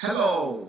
Hello.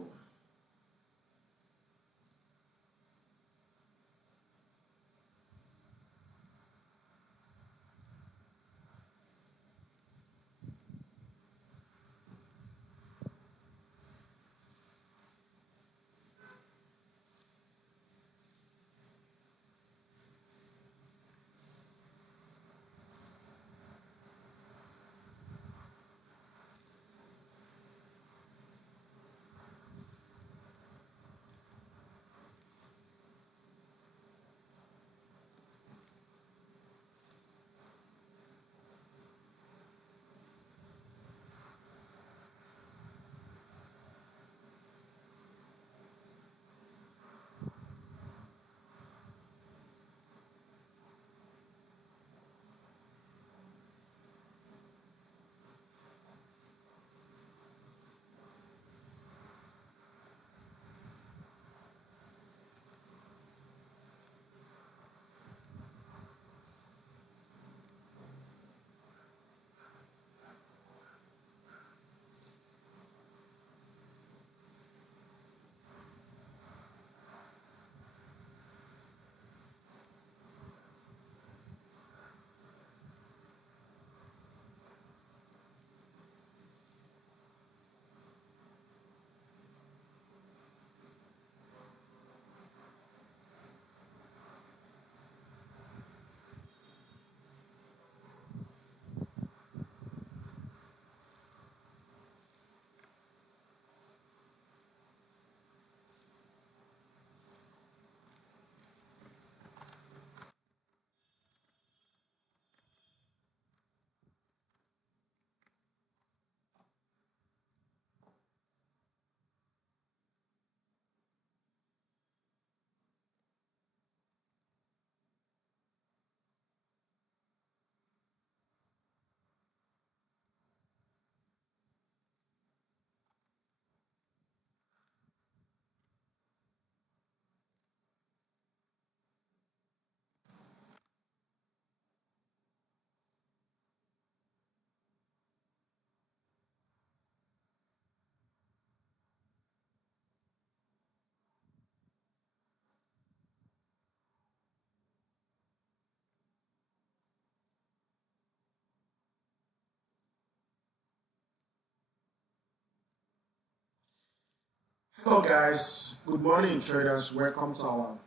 Hello guys. Good morning traders. Welcome to our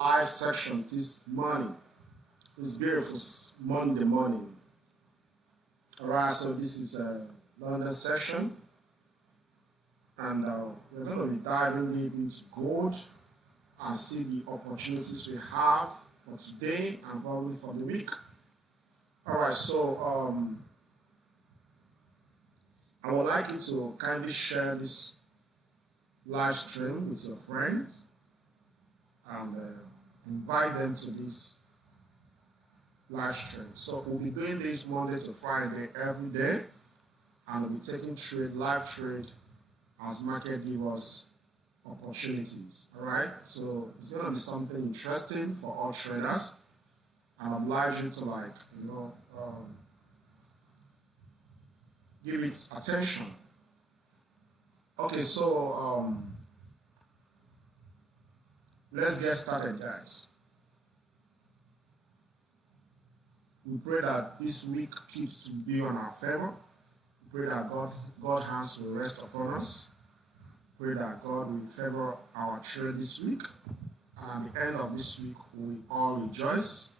live section this morning. This beautiful Monday morning. Alright, so this is a London session and we're going to be diving deep into gold and see the opportunities we have for today and probably for the week. Alright, so I would like you to kindly share this live stream with your friends and invite them to this live stream. So we'll be doing this Monday to Friday every day, and we'll be taking live trade as market give us opportunities. All right. So it's gonna be something interesting for all traders, and oblige you to give it attention. Okay, so let's get started, guys. We pray that this week keeps being on our favor. We pray that God's hands will rest upon us. Pray that God will favor our trade this week. And at the end of this week, we all rejoice.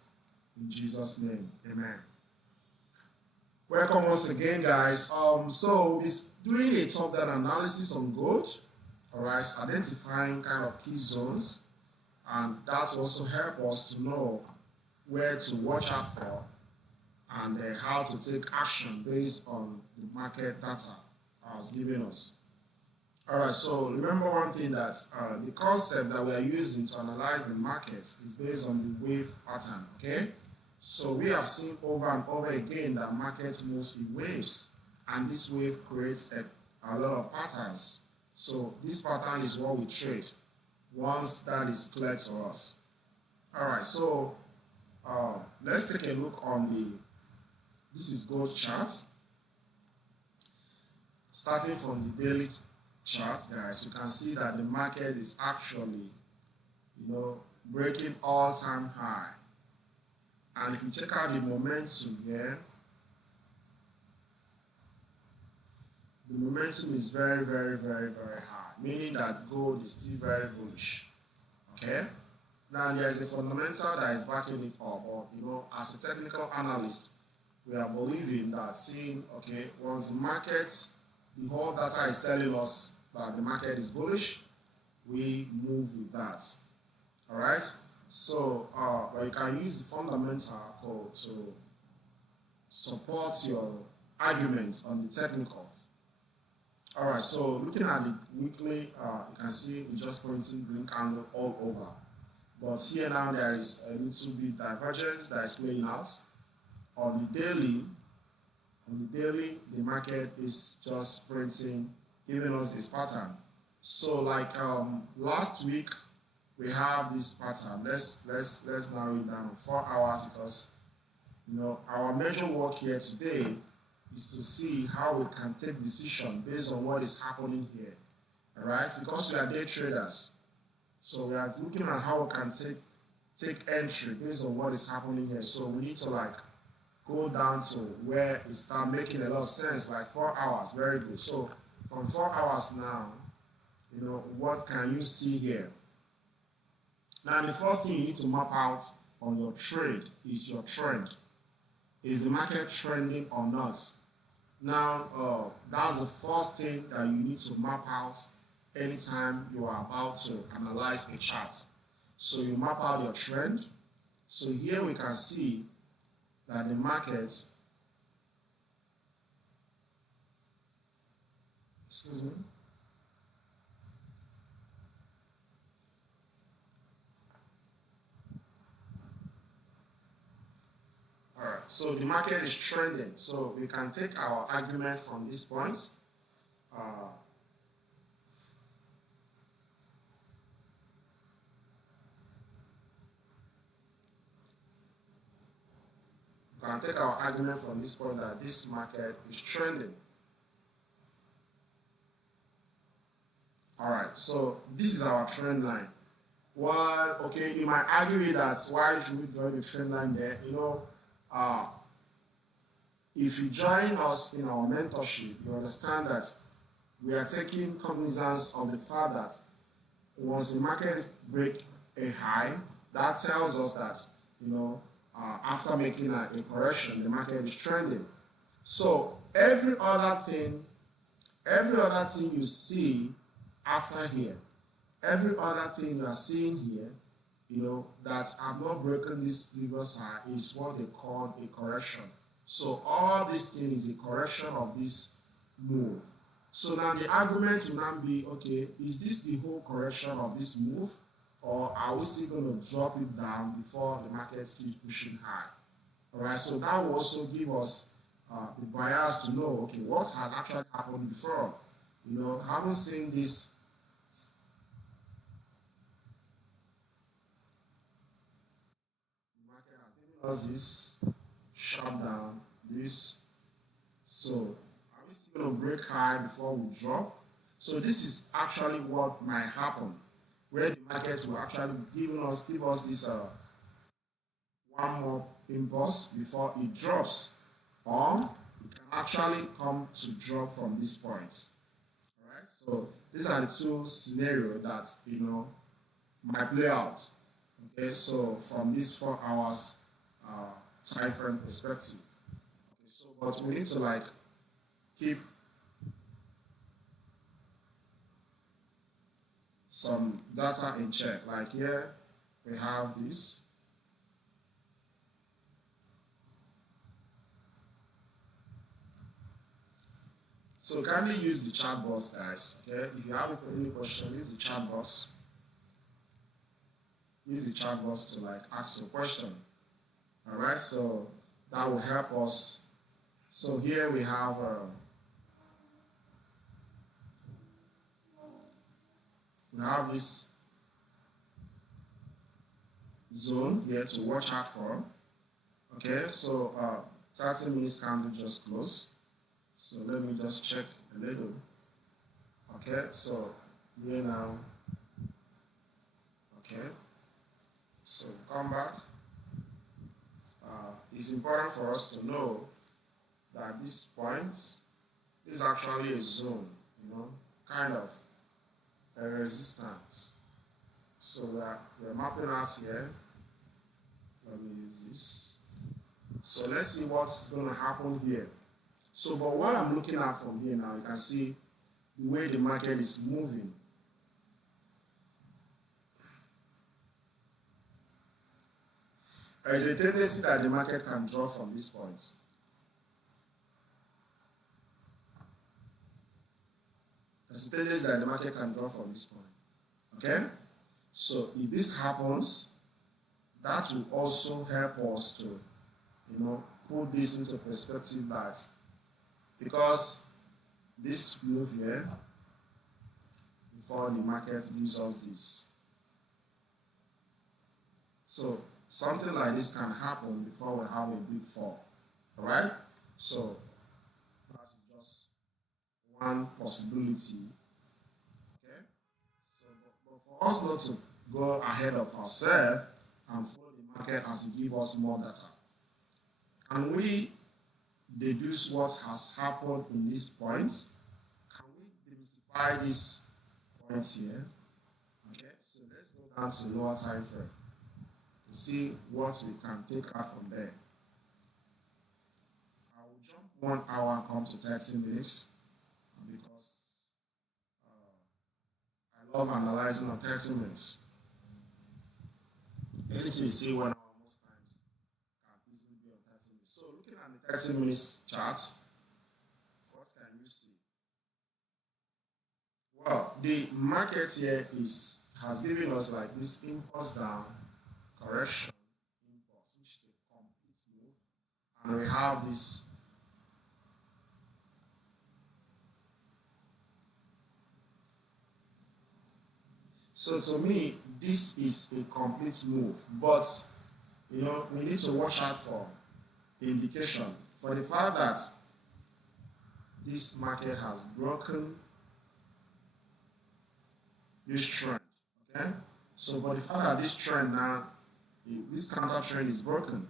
In Jesus' name, amen. Welcome once again, guys. So we're doing a top-down analysis on gold. All right, identifying kind of key zones. And that's also help us to know where to watch out for and how to take action based on the market data has given us. All right, so remember one thing that the concept that we are using to analyze the markets is based on the wave pattern, okay? So we have seen over and over again that markets moves in waves, and this wave creates a lot of patterns. So this pattern is what we trade once that is clear to us. All right, so let's take a look on this is gold chart, starting from the daily chart, guys, you can see that the market is actually, breaking all-time high. And if you check out the momentum here, the momentum is very, very, very, very high, meaning that gold is still very bullish. Okay? Now there's a fundamental that is backing it up, but as a technical analyst, we are believing that once the market, the whole data is telling us that the market is bullish, we move with that. All right. So, but you can use the fundamental code to support your arguments on the technical. All right. So, looking at the weekly, you can see we just pointing green candle all over. But here now there is a little bit divergence that is playing out. On the daily, the market is just printing, giving us this pattern. So like last week, we have this pattern. Let's narrow it down to 4 hours, because our major work here today is to see how we can take decision based on what is happening here. All right, because we are day traders, so we are looking at how we can take entry based on what is happening here. So we need to go down to where it starts making a lot of sense, like 4 hours. Very good. So from 4 hours now, what can you see here? Now the first thing you need to map out on your trade is your trend. Is the market trending or not? Now that's the first thing that you need to map out anytime you are about to analyze a chart. So you map out your trend. So here we can see that the market, excuse me, all right, so the market is trending. So we can take our argument from these points. We can take our argument from this point that this market is trending. All right, so this is our trend line. Well, okay, you might argue with that. Why should we draw the trend line there? If you join us in our mentorship, you understand that we are taking cognizance of the fact that once the market break a high, that tells us that after making a correction, the market is trending. So every other thing you see after here, every other thing you are seeing here, that have not broken this previous high is what they call a correction. So all this thing is a correction of this move. So now the argument will now be, okay, is this the whole correction of this move, or are we still going to drop it down before the market keeps pushing high? All right, so that will also give us the buyers to know, okay, what has actually happened before. Haven't seen this. The market has given us this shut down, this. So are we still going to break high before we drop? So this is actually what might happen, where the market will actually give us this one more impulse before it drops, or it can actually come to drop from these points. All right. So these are the two scenarios that might play out. Okay. So from this 4 hours time frame perspective. Okay. So but we need to keep some data in check. Like here we have this. So kindly use the chat box, guys. Okay, if you have any question, use the chat box. Use the chat box to ask your question. All right, so that will help us. So here we have this zone here to watch out for. Okay, so 30 minutes candle just closed. So let me just check a little. Okay, so here now, okay, so come back. It's important for us to know that this point is actually a zone, kind of a resistance. So we're mapping out here. Let me use this. So let's see what's going to happen here. So, but what I'm looking at from here now, you can see the way the market is moving. There is a tendency that the market can drop from this point. There's a tendency that the market can drop from this point. Okay? So if this happens, that will also help us to, put this into perspective that because this move here before the market gives us this. So something like this can happen before we have a big fall. Alright? So that's just one possibility. Okay? So but for us not to go ahead of ourselves and follow the market as it gives us more data, can we deduce what has happened in these points? Can we demystify these points here? Okay, so let's go down to lower time frame to see what we can take out from there. I will jump 1 hour and come to 30 minutes because I love analyzing on 30 minutes. Anything you see 1 hour most times can easily be on 30 minutes. So looking at the 30 minutes chart, what can you see? Well, the market here has given us like this impulse down, correction, impulse, which is a complete move, and we have this so to me this is a complete move, but we need to watch out for indication for the fact that this market has broken this trend. Okay, so for the fact that this trend now, this counter trend is broken,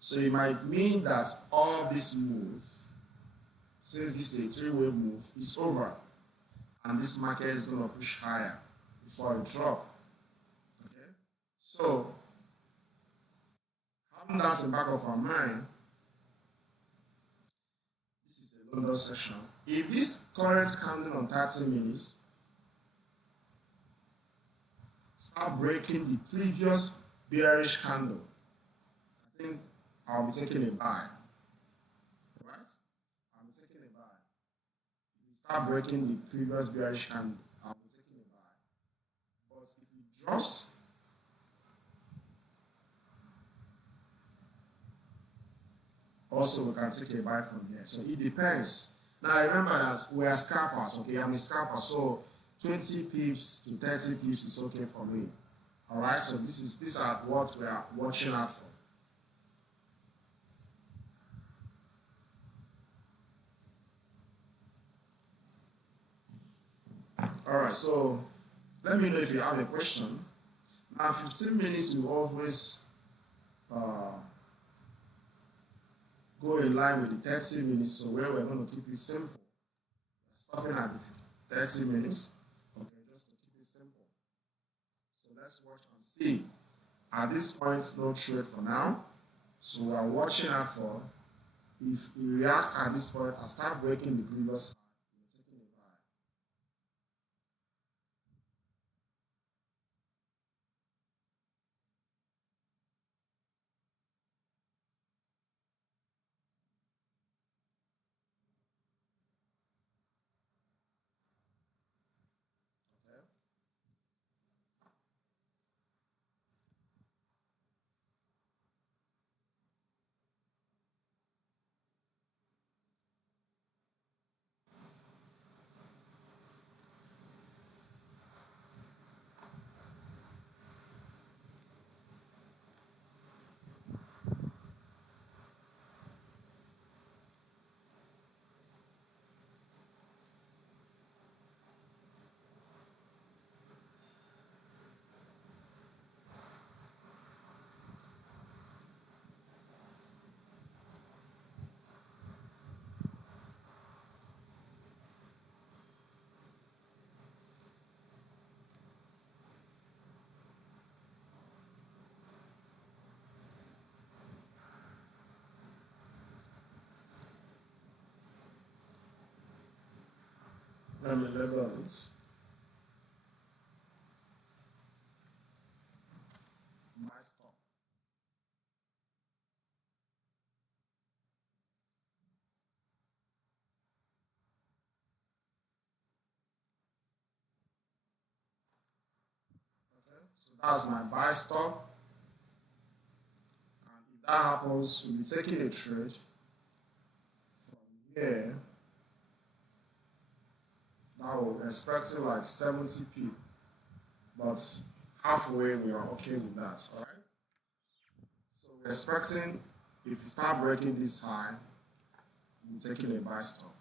so it might mean that all this move, since this is a three-way move, is over, and this market is going to push higher before it drop. Okay, so having that in the back of our mind, this is a London session. If this current candle on 30 minutes start breaking the previous bearish candle, I think I'll be taking a buy. Right? I'll be taking a buy. If it start breaking the previous bearish candle, I'll be taking a buy. But if it drops, also we can take a buy from here. So it depends. Now remember that we are scalpers, okay? I'm a scalper, so 20 pips to 30 pips is okay for me. Alright, so these are what we are watching out for. Alright, so let me know if you have a question. Now 15 minutes you always go in line with the 30 minutes, so where we're going to keep it simple. We're stopping at the 30 minutes, okay, just to keep it simple. So let's watch and see. At this point, no trade for now. So we are watching out for if we react at this point and start breaking the previous high, we're taking a buy. Okay. Let me label it. Buy stop. Okay, so that's my buy stop. And if that happens, we'll be taking a trade from here. Now we're expecting like 70p, but halfway we are okay with that. All right. So we're expecting if you start breaking this high, we're taking a buy stop.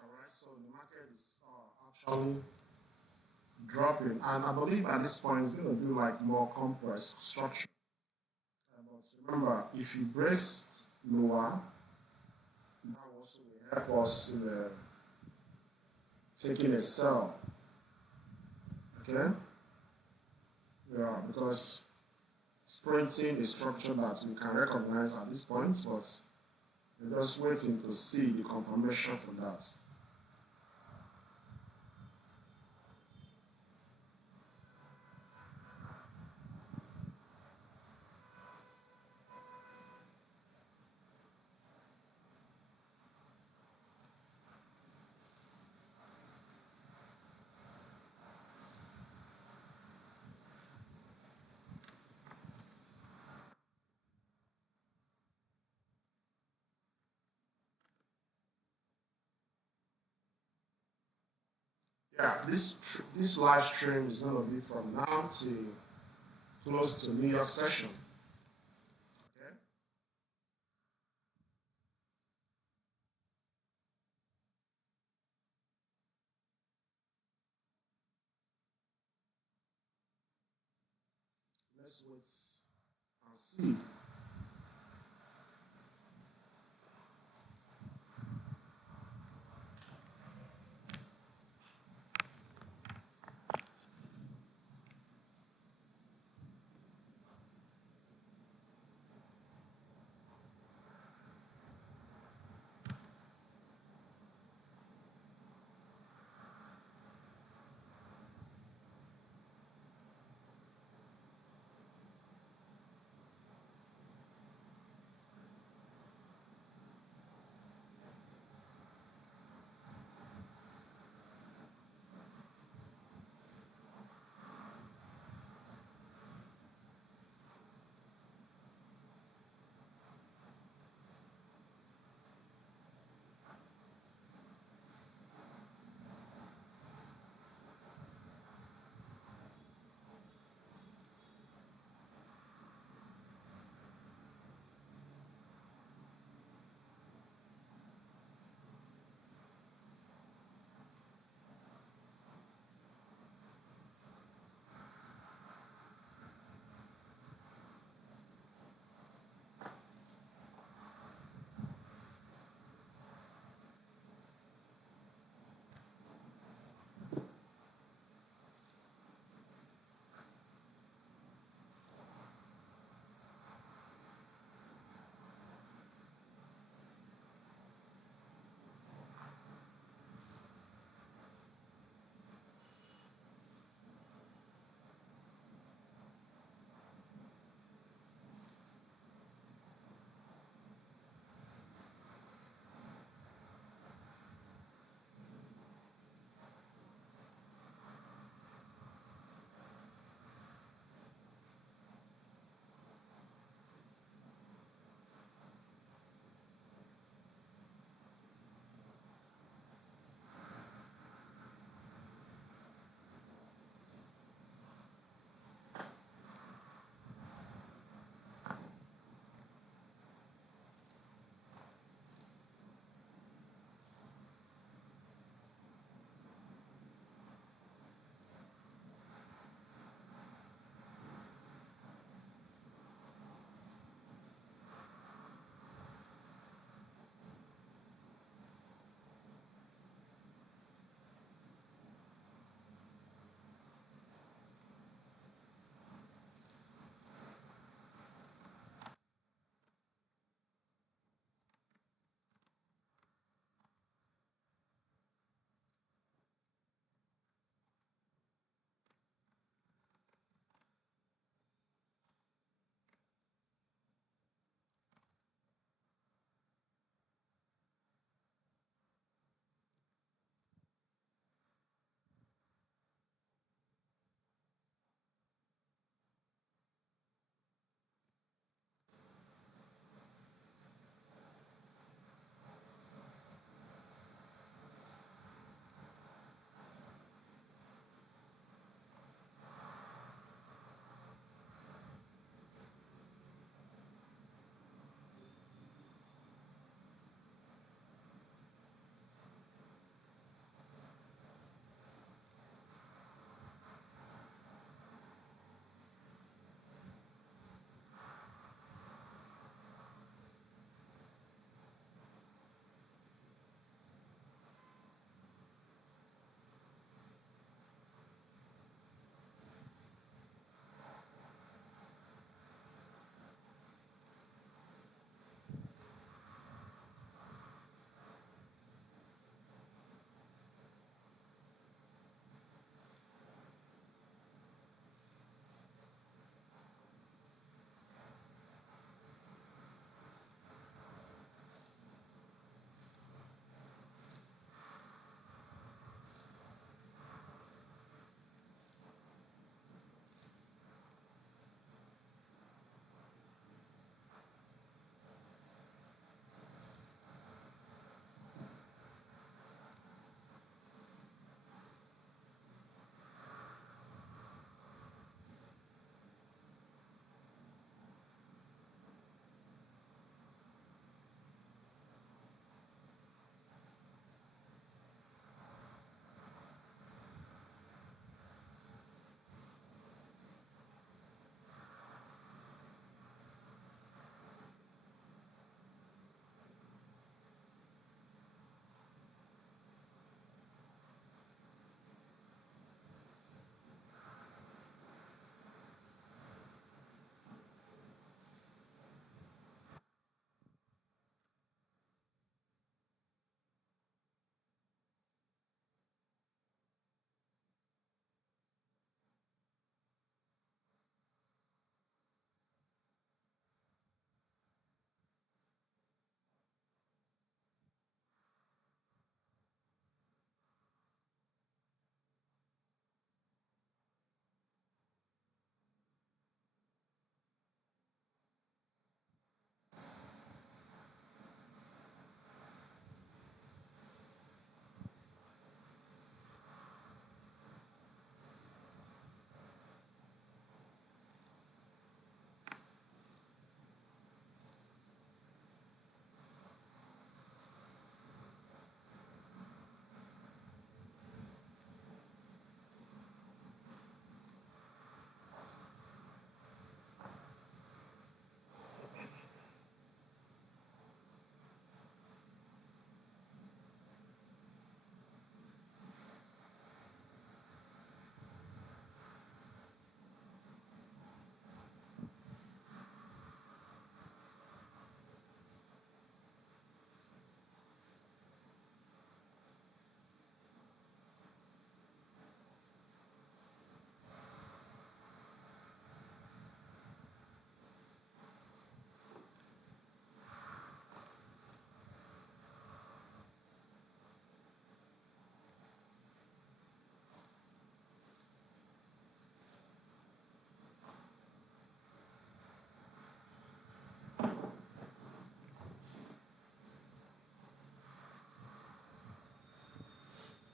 All right. So the market is actually dropping, and I believe at this point it's going to do like more complex structure. But remember, if you brace lower, that also will help us in taking a sell. Okay? Yeah, because sprinting is structure that we can recognize at this point, but we're just waiting to see the confirmation for that. Yeah, this live stream is gonna be from now to close to New York session. Okay, let's wait and see.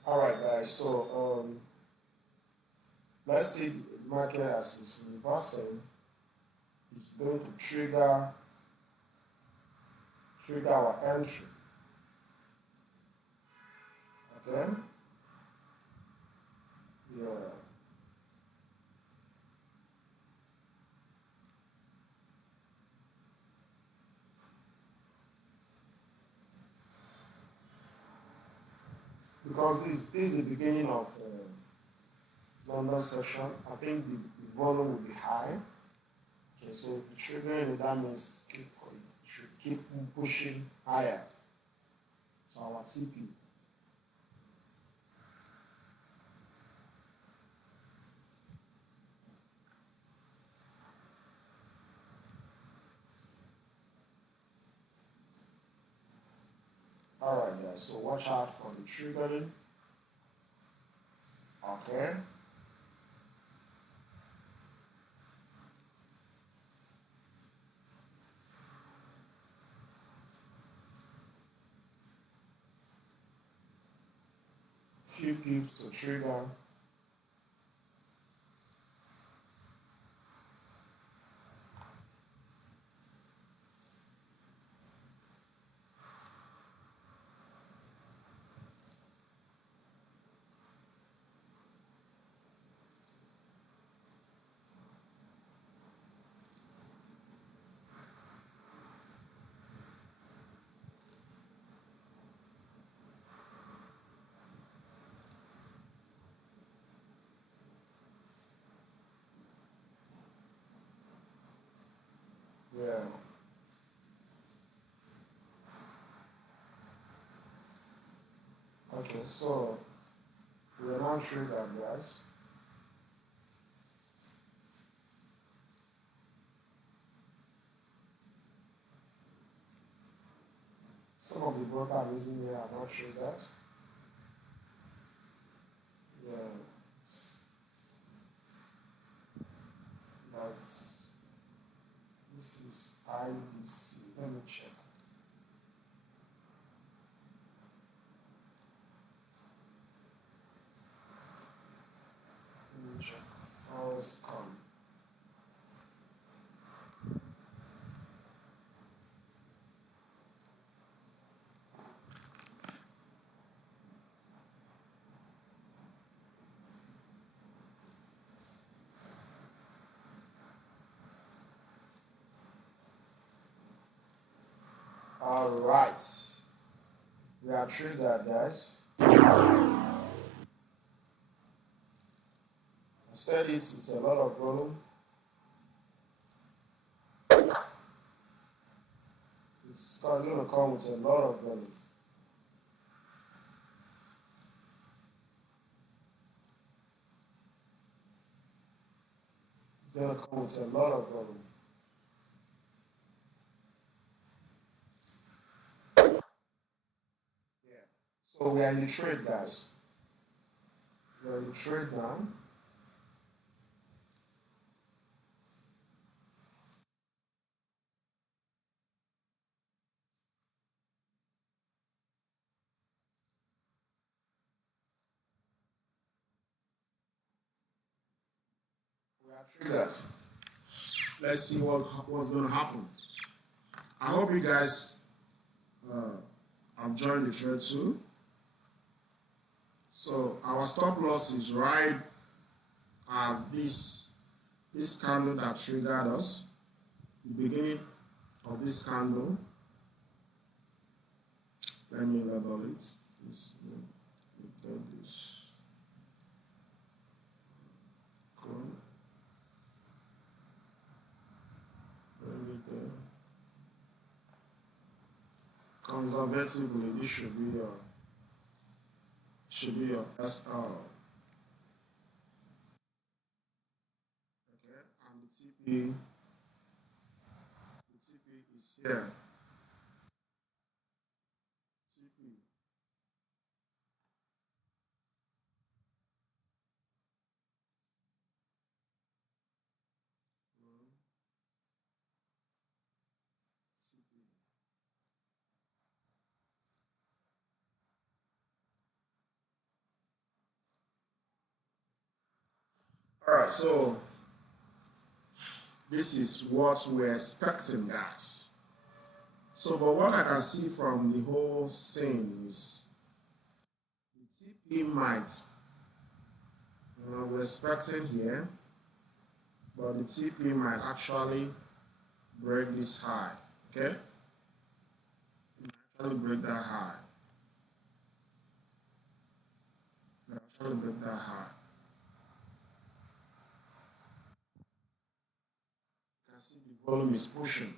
All right, guys. So let's see the market as is reversing. It's going to trigger our entry. Okay. Yeah. Because this is the beginning of London section. I think the volume will be high. Okay, so if you trigger it, that means it should keep pushing higher to our TP. All right, guys. So watch out for the triggering. Okay. Few pips to trigger. Yeah. Okay, so we are now triggered, guys. Some of the broker I'm using here are not triggered. Yeah. But this is IDC. Let me check. Let me check. First come. All right. We are triggered, guys. I said it with a lot of volume. It's going to come with a lot of volume. It's going to come with a lot of volume. Yeah. So we are in the trade, guys. We are in the trade now. We are triggered. Let's see what's going to happen. I hope you guys uh, have joined the trade too. So our stop loss is right at this candle that triggered us. The beginning of this candle. Let me label it. Look at this. Cool. Conservatively, this should be your SR. Okay, and the TP is here. TP. TP. Alright, so this is what we're expecting, guys. So, but what I can see from the whole scene is the TP might, we're expecting here, but the TP might actually break this high, okay? It might actually break that high. It might actually break that high. You can see the volume is pushing.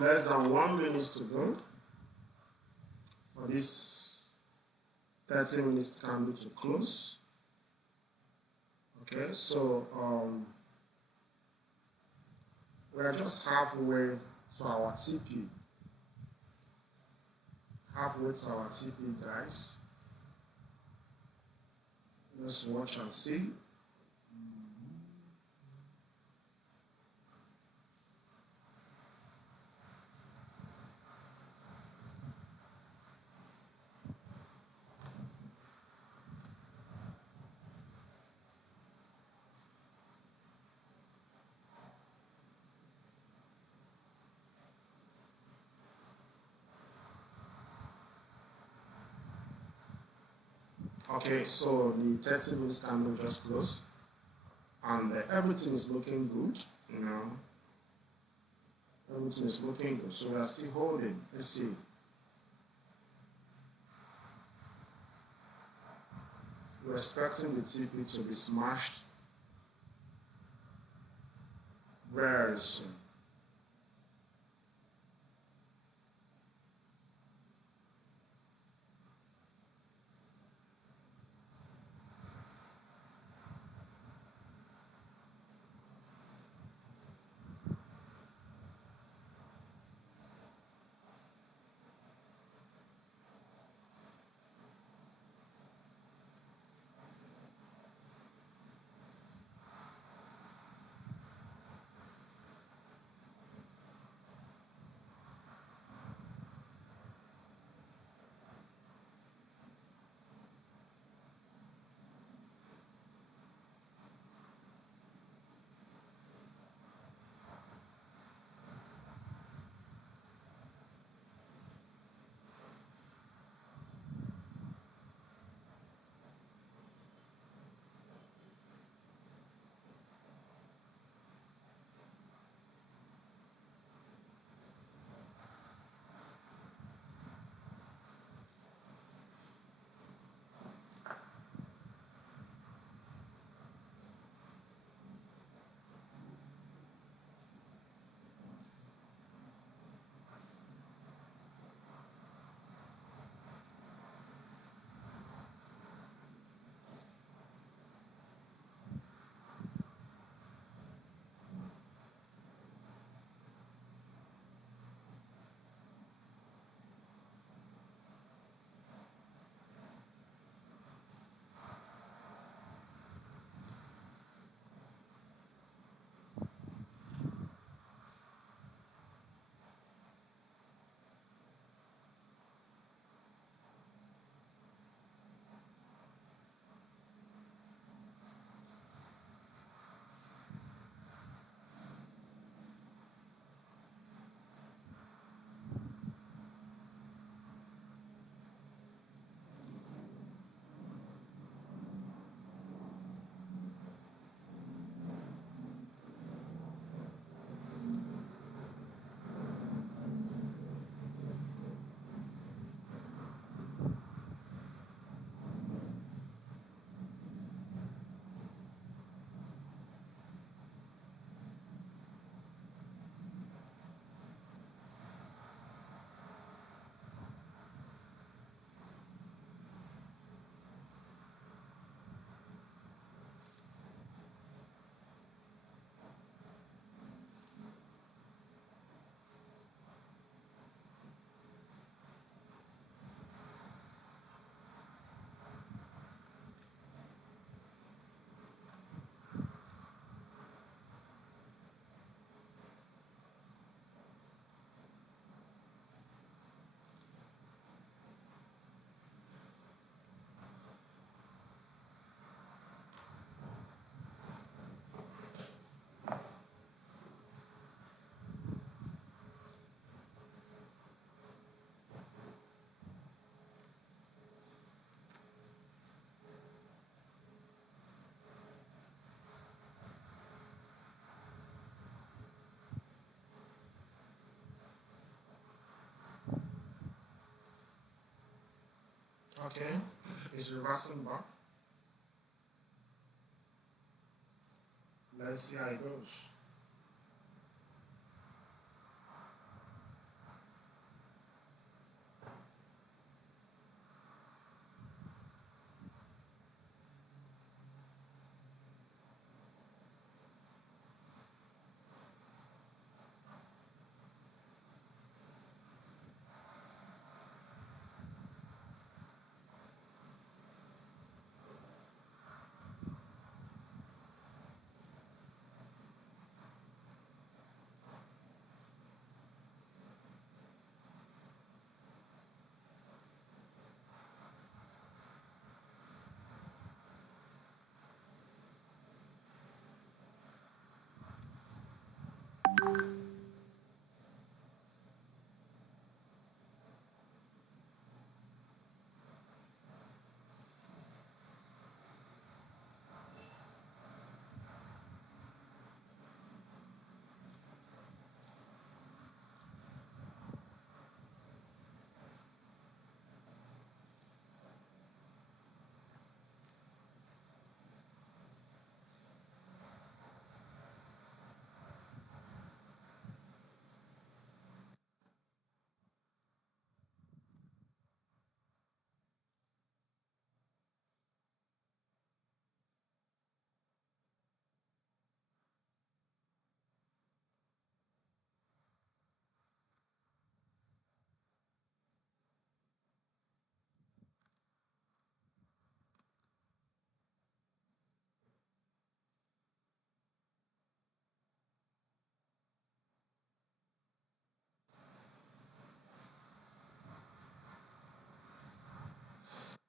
Less than 1 minute to go for this 30 minutes candle to close. Okay, so We are just halfway to our TP. Halfway to our TP, guys. Let's watch and see. Okay, so the 30 minutes candle just closed, and everything is looking good, you know. Everything is looking good, so we are still holding. Let's see. We're expecting the TP to be smashed very soon. Okay, it's reversing back. Let's see how it goes.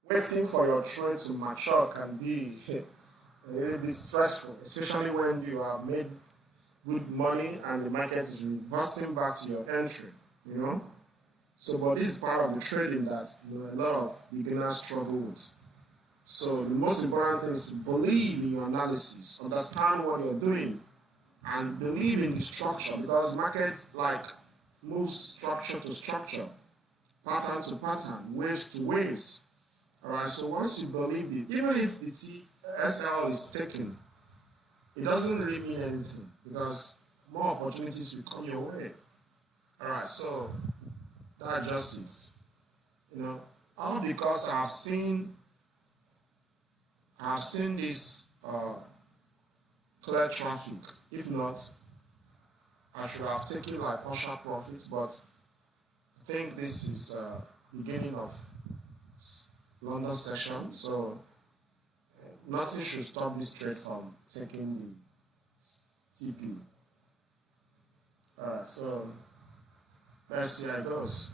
waiting for your trade to mature can be a little bit stressful, especially when you have made good money and the market is reversing back to your entry, you know. So, but this is part of the trading that a lot of beginners struggle with. So, the most important thing is to believe in your analysis, understand what you're doing, and believe in the structure because market like moves structure to structure, pattern to pattern, waves to waves. All right. So once you believe it, even if the TSL is taken, it doesn't really mean anything because more opportunities will come your way. All right. So that's just it. All because I've seen this clear traffic. If not, I should have taken like partial profits, but I think this is beginning of London session, so nothing should stop this trade from taking the TP. Alright, so let's see how it goes.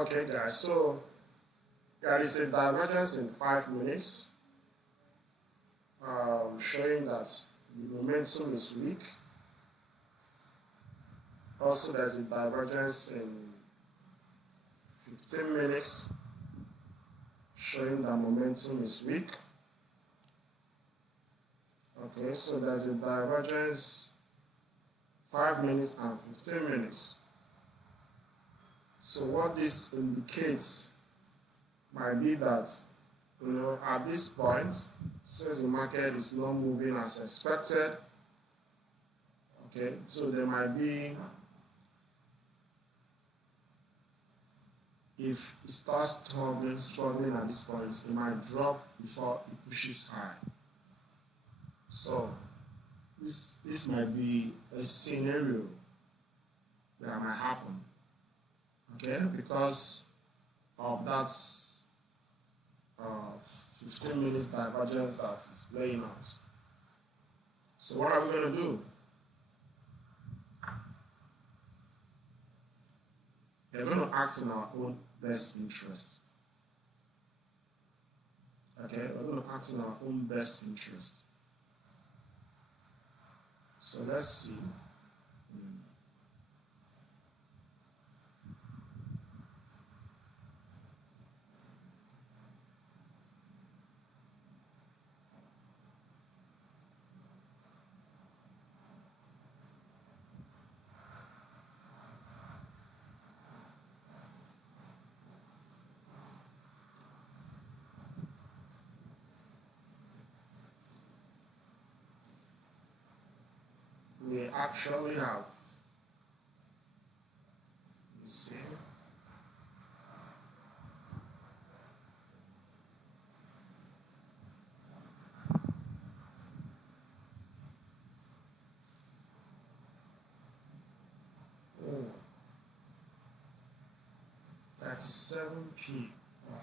Okay, guys, so there is a divergence in 5 minutes, showing that the momentum is weak. Also, there's a divergence in 15 minutes, showing that momentum is weak. Okay, so there's a divergence 5 minutes and 15 minutes. So what this indicates might be that, at this point, since the market is not moving as expected, okay, so there might be, if it starts struggling at this point, it might drop before it pushes high. So this might be a scenario that might happen, okay, because of that 15 minutes divergence that is playing out. So what are we going to do? We're going to act in our own best interest. Okay, we're going to act in our own best interest. So let's see. We actually have, let's see. Oh, 37p. Wow.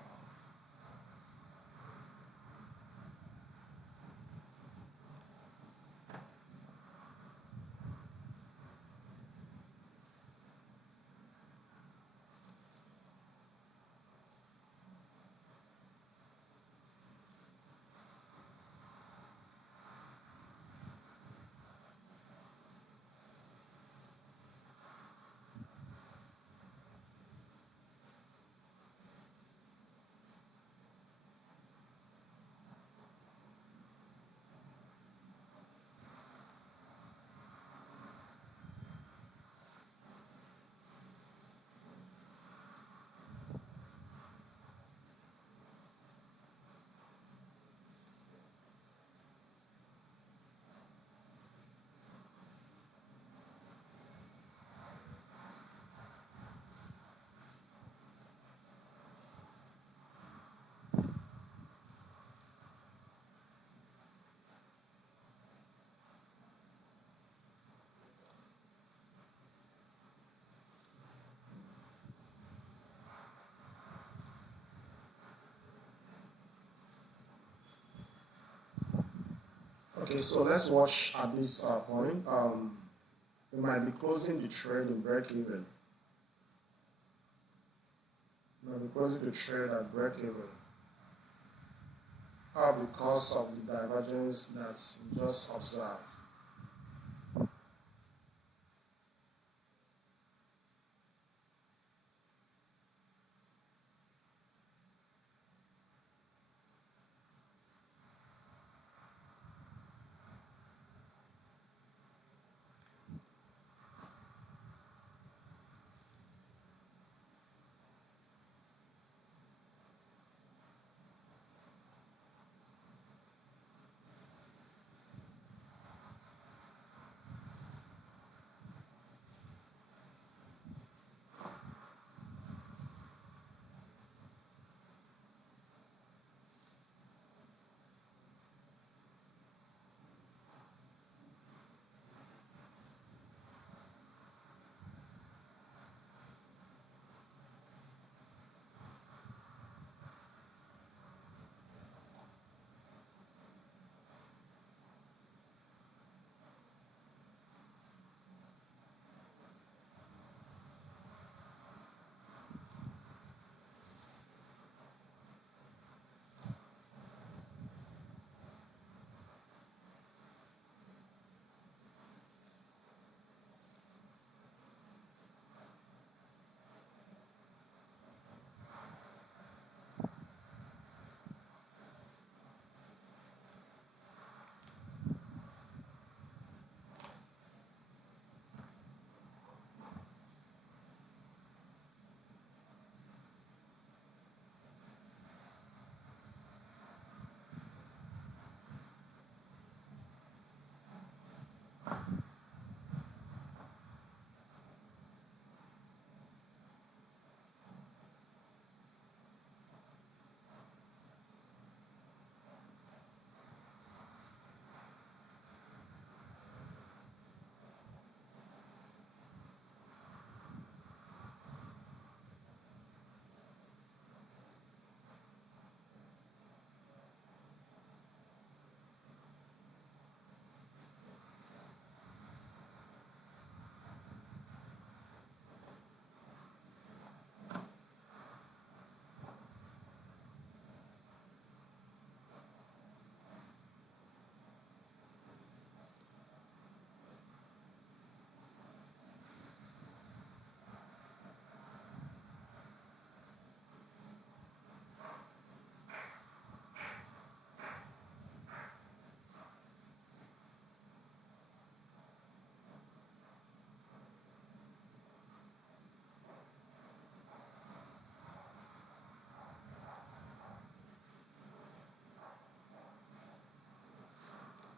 Okay, so let's watch at this point. We might be closing the trade in break even. We might be closing the trade at break even. Because of the divergence that's just observed.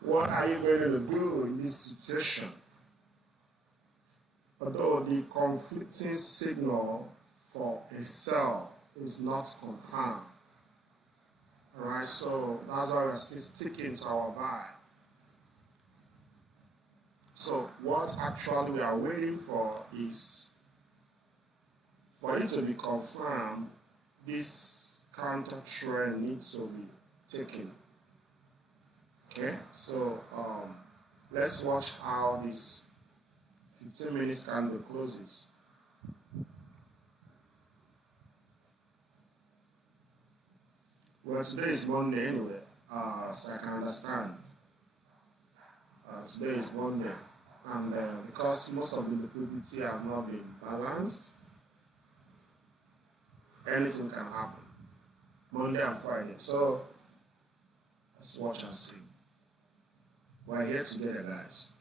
What are you going to do in this situation? Although the conflicting signal for a cell is not confirmed. Alright, so that's why we're still sticking to our buy. So what actually we are waiting for is for it to be confirmed, this counter trend needs to be taken. Okay, so let's watch how this 15 minutes candle closes. Well, today is Monday anyway, so I can understand. Today is Monday, and because most of the liquidity have not been balanced, anything can happen. Monday and Friday. So let's watch and see. We're here together, guys.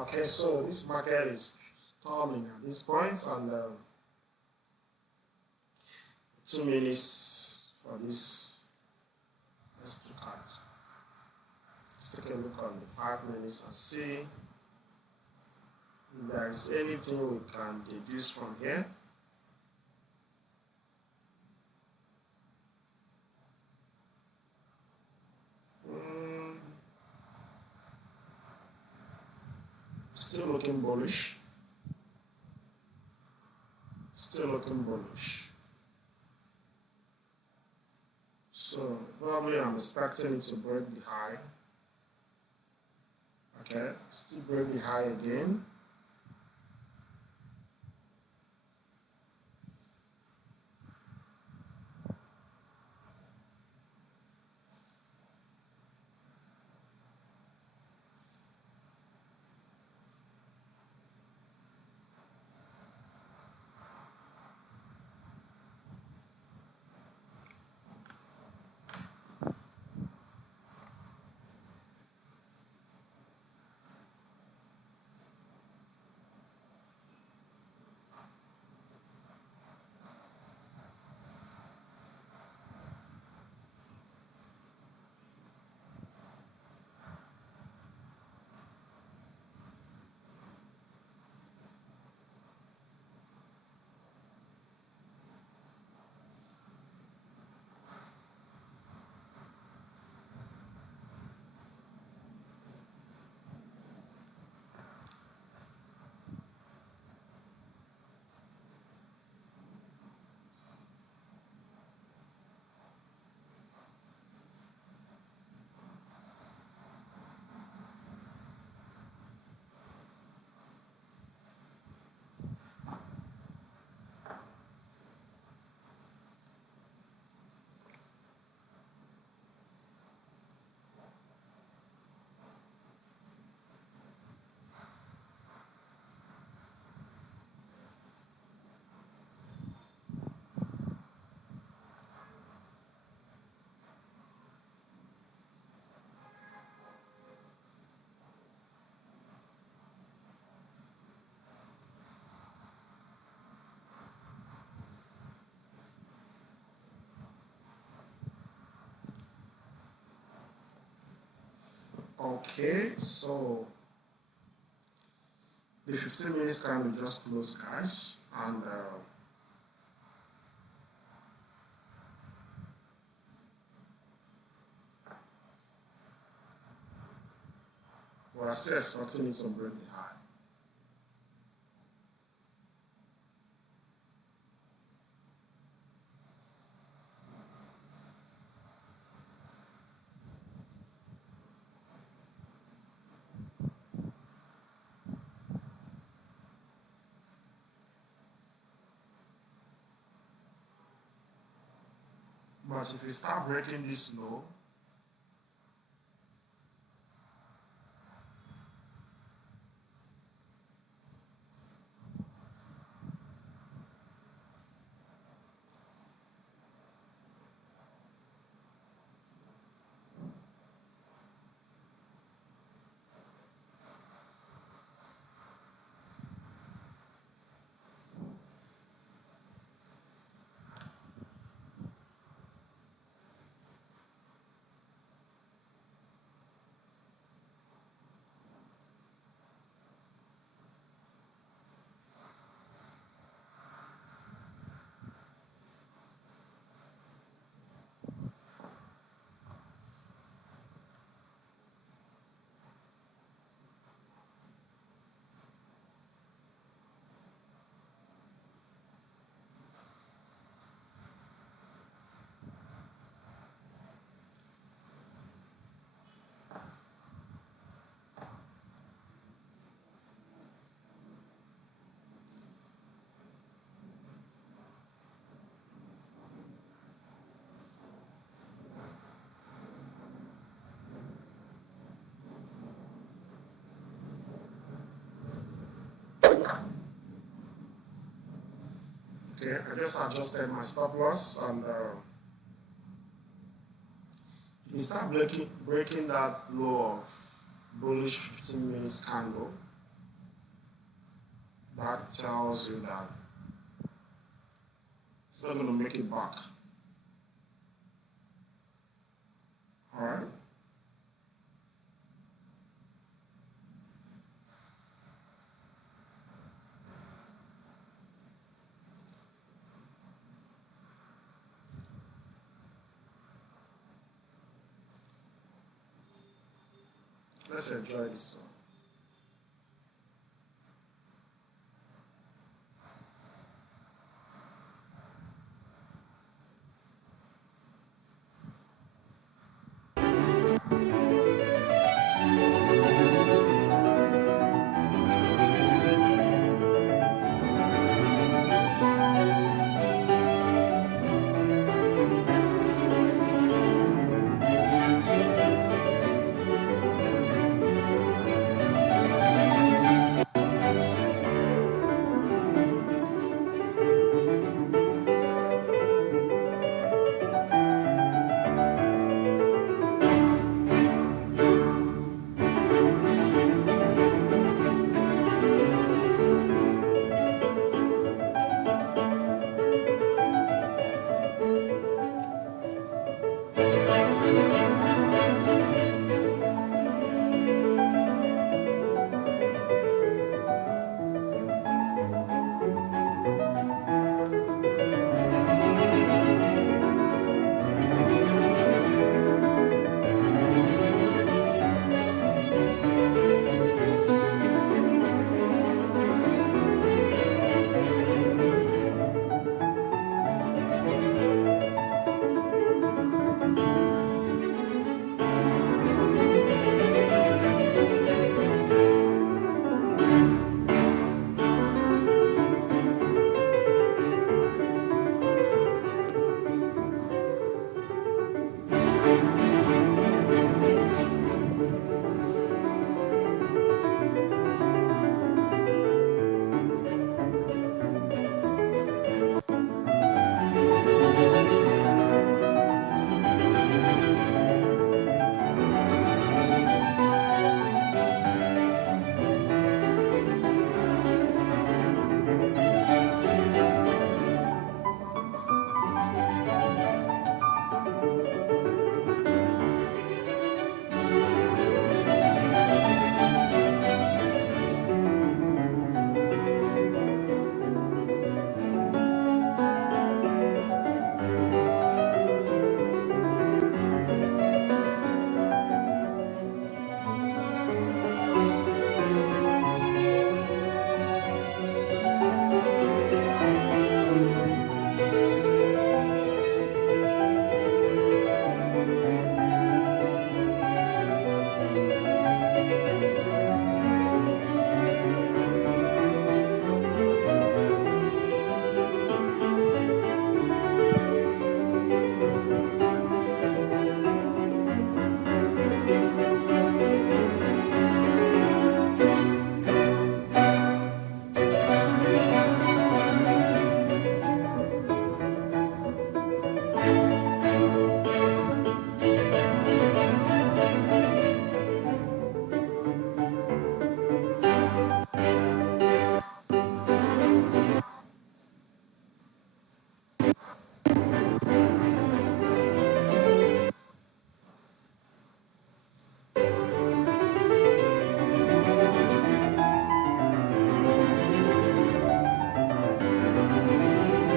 Okay, so this market is stalling at this point, and 2 minutes for this. Let's look at. Let's take a look at the 5 minutes and see if there is anything we can deduce from here. Still looking bullish. Still looking bullish. So probably I'm expecting it to break the high. Okay, still break the high again. Okay, so the 15 minutes candle just closed, guys, and we're still expecting it to break the high. But if we start breaking this low, okay, I just adjusted my stop loss, and if you start breaking that low of bullish 15 minutes candle, that tells you that it's not going to make it back. All right. Let's enjoy this song.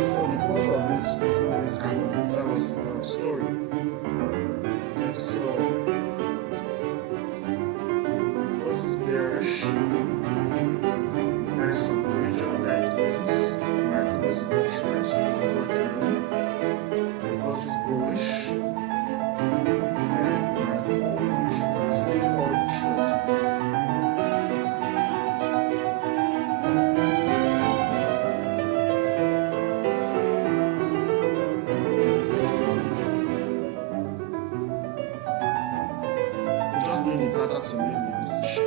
So the course of this kind of tell us a story. Okay, so was this bearish? Nice some region like this trend. It was this bullish and still holding short. Just being in contact to make the decision.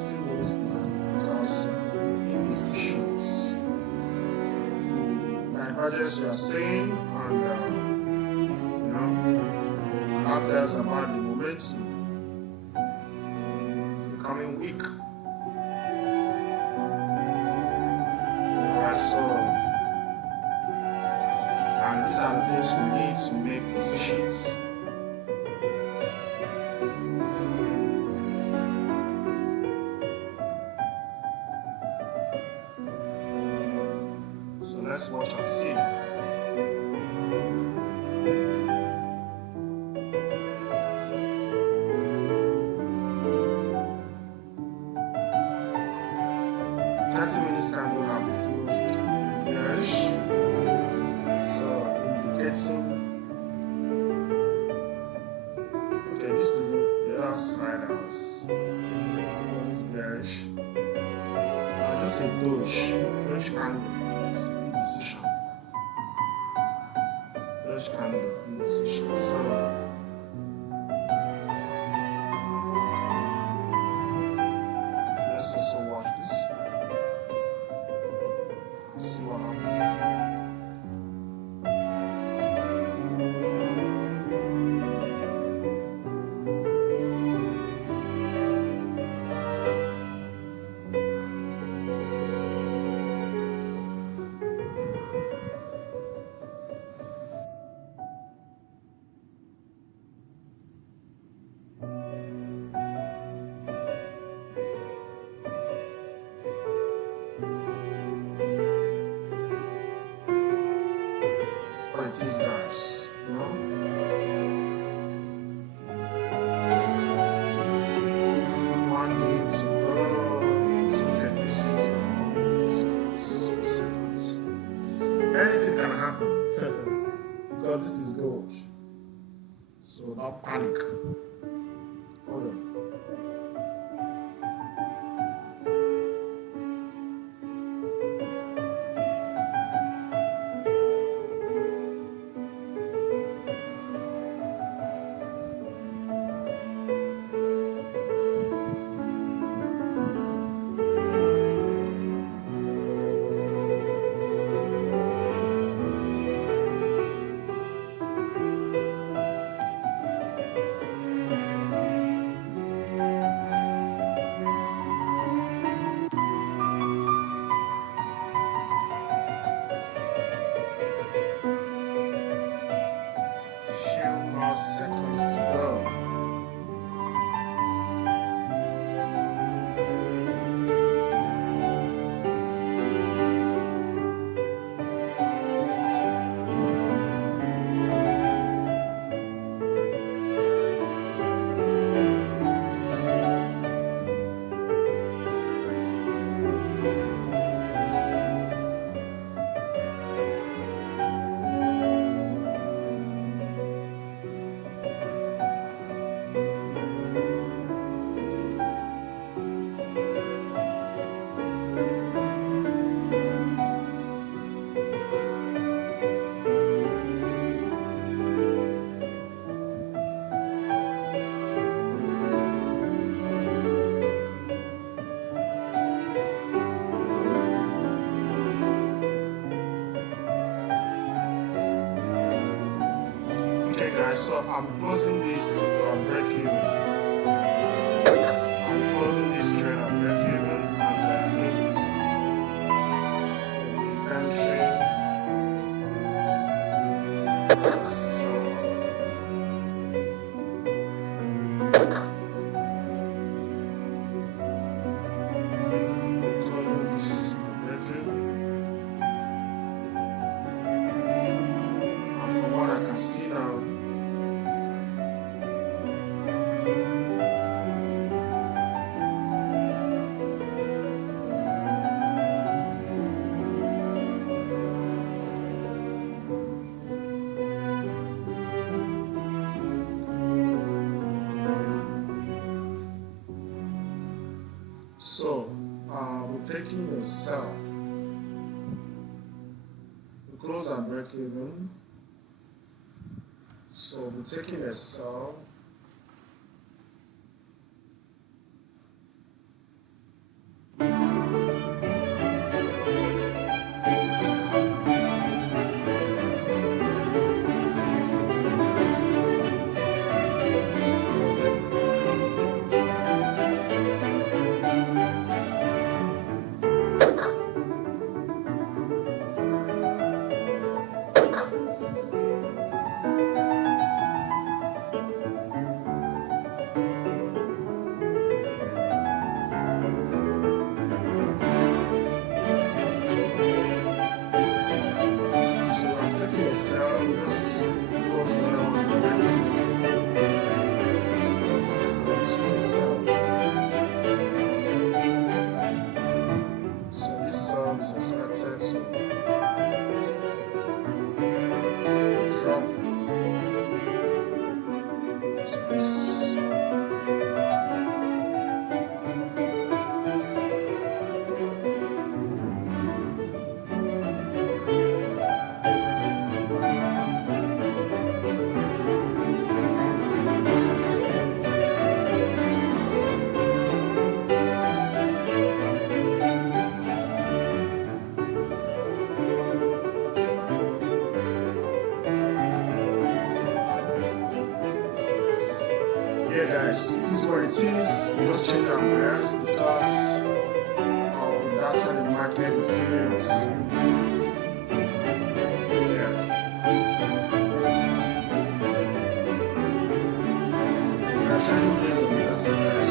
15 minutes now because indecisions. Divergence you are saying, and that tells about the momentum. It's becoming weak. Alright, so, and these are the things we need to make decisions. So let's watch and see. 30 minutes candle have closed bearish, so indicating okay, this is the other side house. This is bearish. Just a doge candle is indecision. Doge candle indecision. So let's also watch this. See what happens. These guys, one minute to go to get this seconds. Anything can happen because this is gold. So don't panic. Hold on. Seconds to go. Okay guys, so I'm closing this break even. I'm closing this trade at break even and entry. So closing this break even. And from what I can see now, so we're taking a sell. We close and break even. So we're taking a sell. is expected to drop to this. Yeah, guys, it is what it is. We just change our prayers because of the data the market is giving us. Yeah, we are trading based on the data, guys.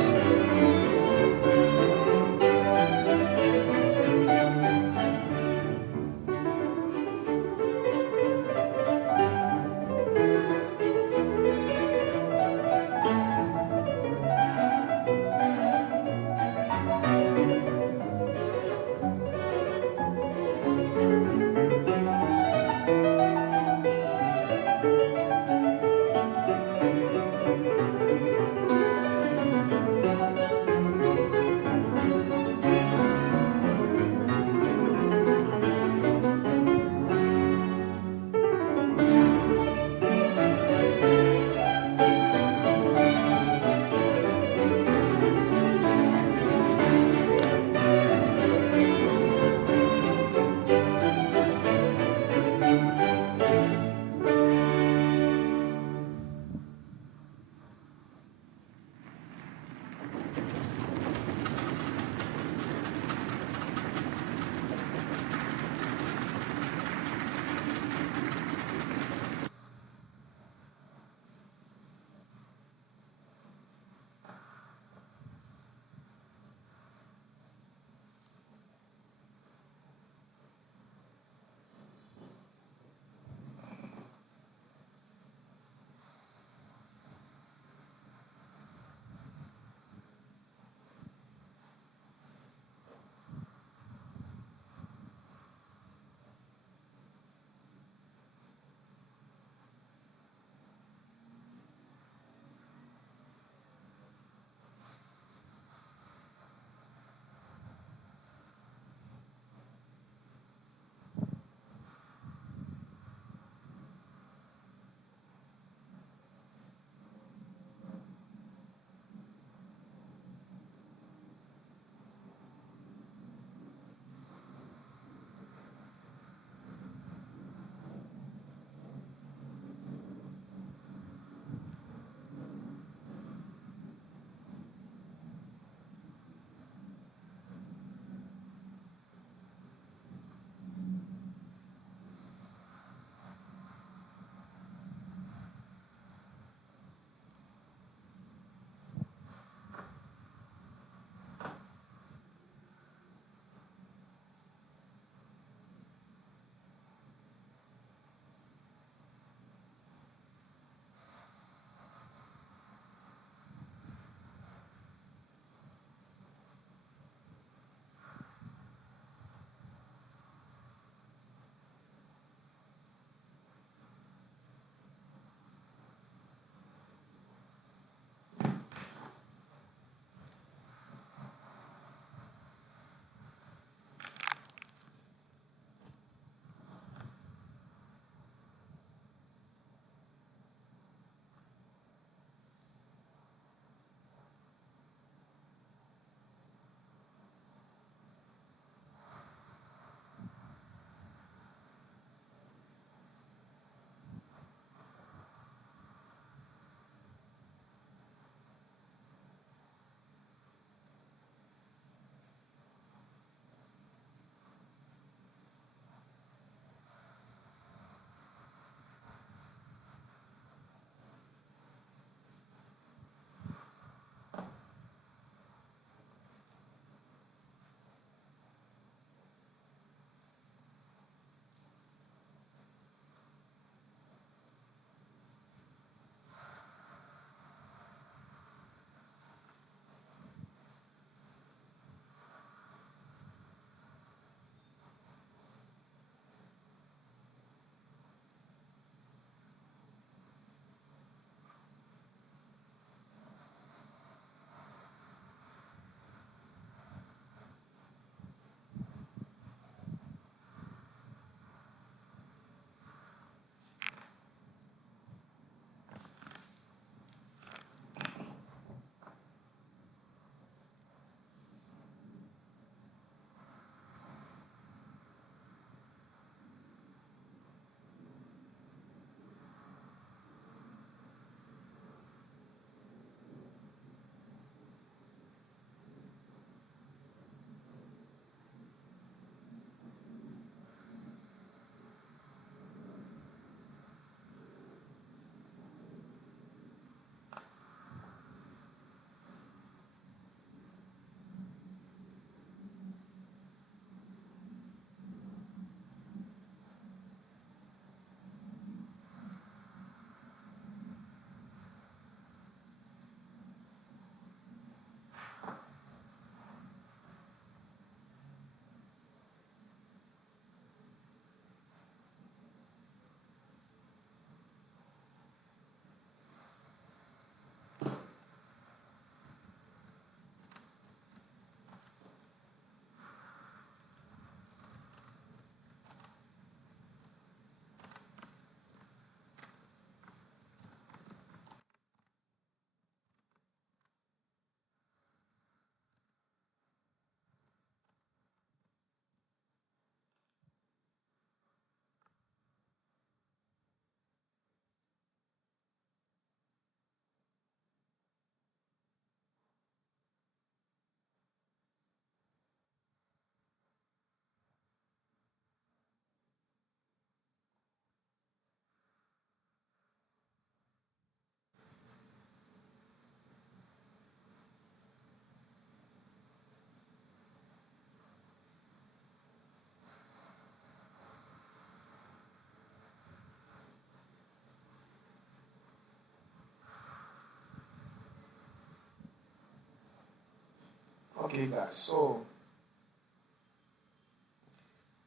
Okay, guys. So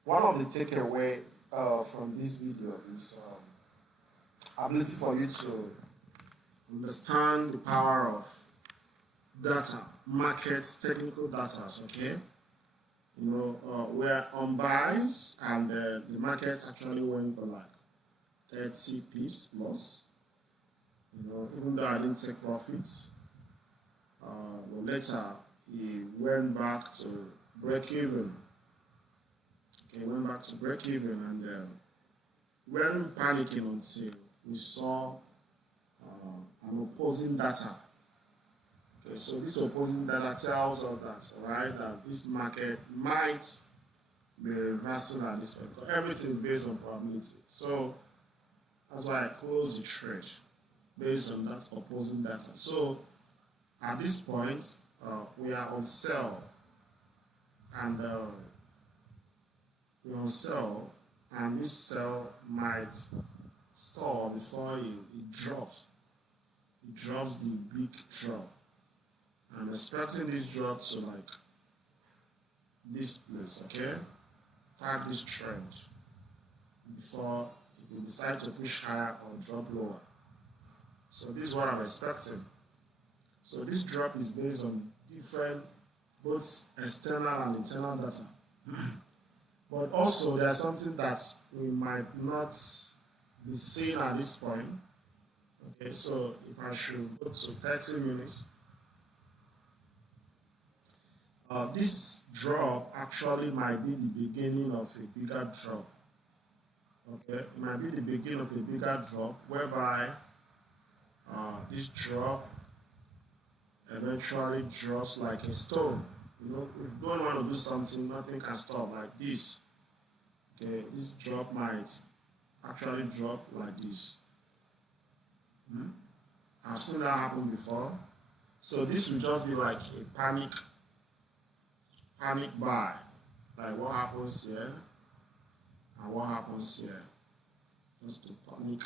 one of the takeaway from this video is ability for you to understand the power of data, markets, technical data. Okay, we're on buys and the market actually went for like 30 pips plus. Even though I didn't take profits, but later he went back to break even. Okay, went back to break even, and we weren't panicking until we saw an opposing data. Okay, so this opposing data tells us that, all right, that this market might be reversing at this point, because everything is based on probability. So that's why I closed the trade based on that opposing data. So at this point, we are on sell, and we're on sell, and this sell might stall before it drops. It drops the big drop. I'm expecting this drop to like this place, okay? Tag this trend before it will decide to push higher or drop lower. So this is what I'm expecting. So this drop is based on different, both external and internal data. But also there's something that we might not be seeing at this point. Okay, so if I should go to 30 minutes, this drop actually might be the beginning of a bigger drop. Okay, it might be the beginning of a bigger drop whereby this drop eventually drops like a stone. If you don't want to do something, nothing can stop like this. Okay, this drop might actually drop like this. I've seen that happen before. So this will just be like a panic buy. Like what happens here and what happens here. Just to panic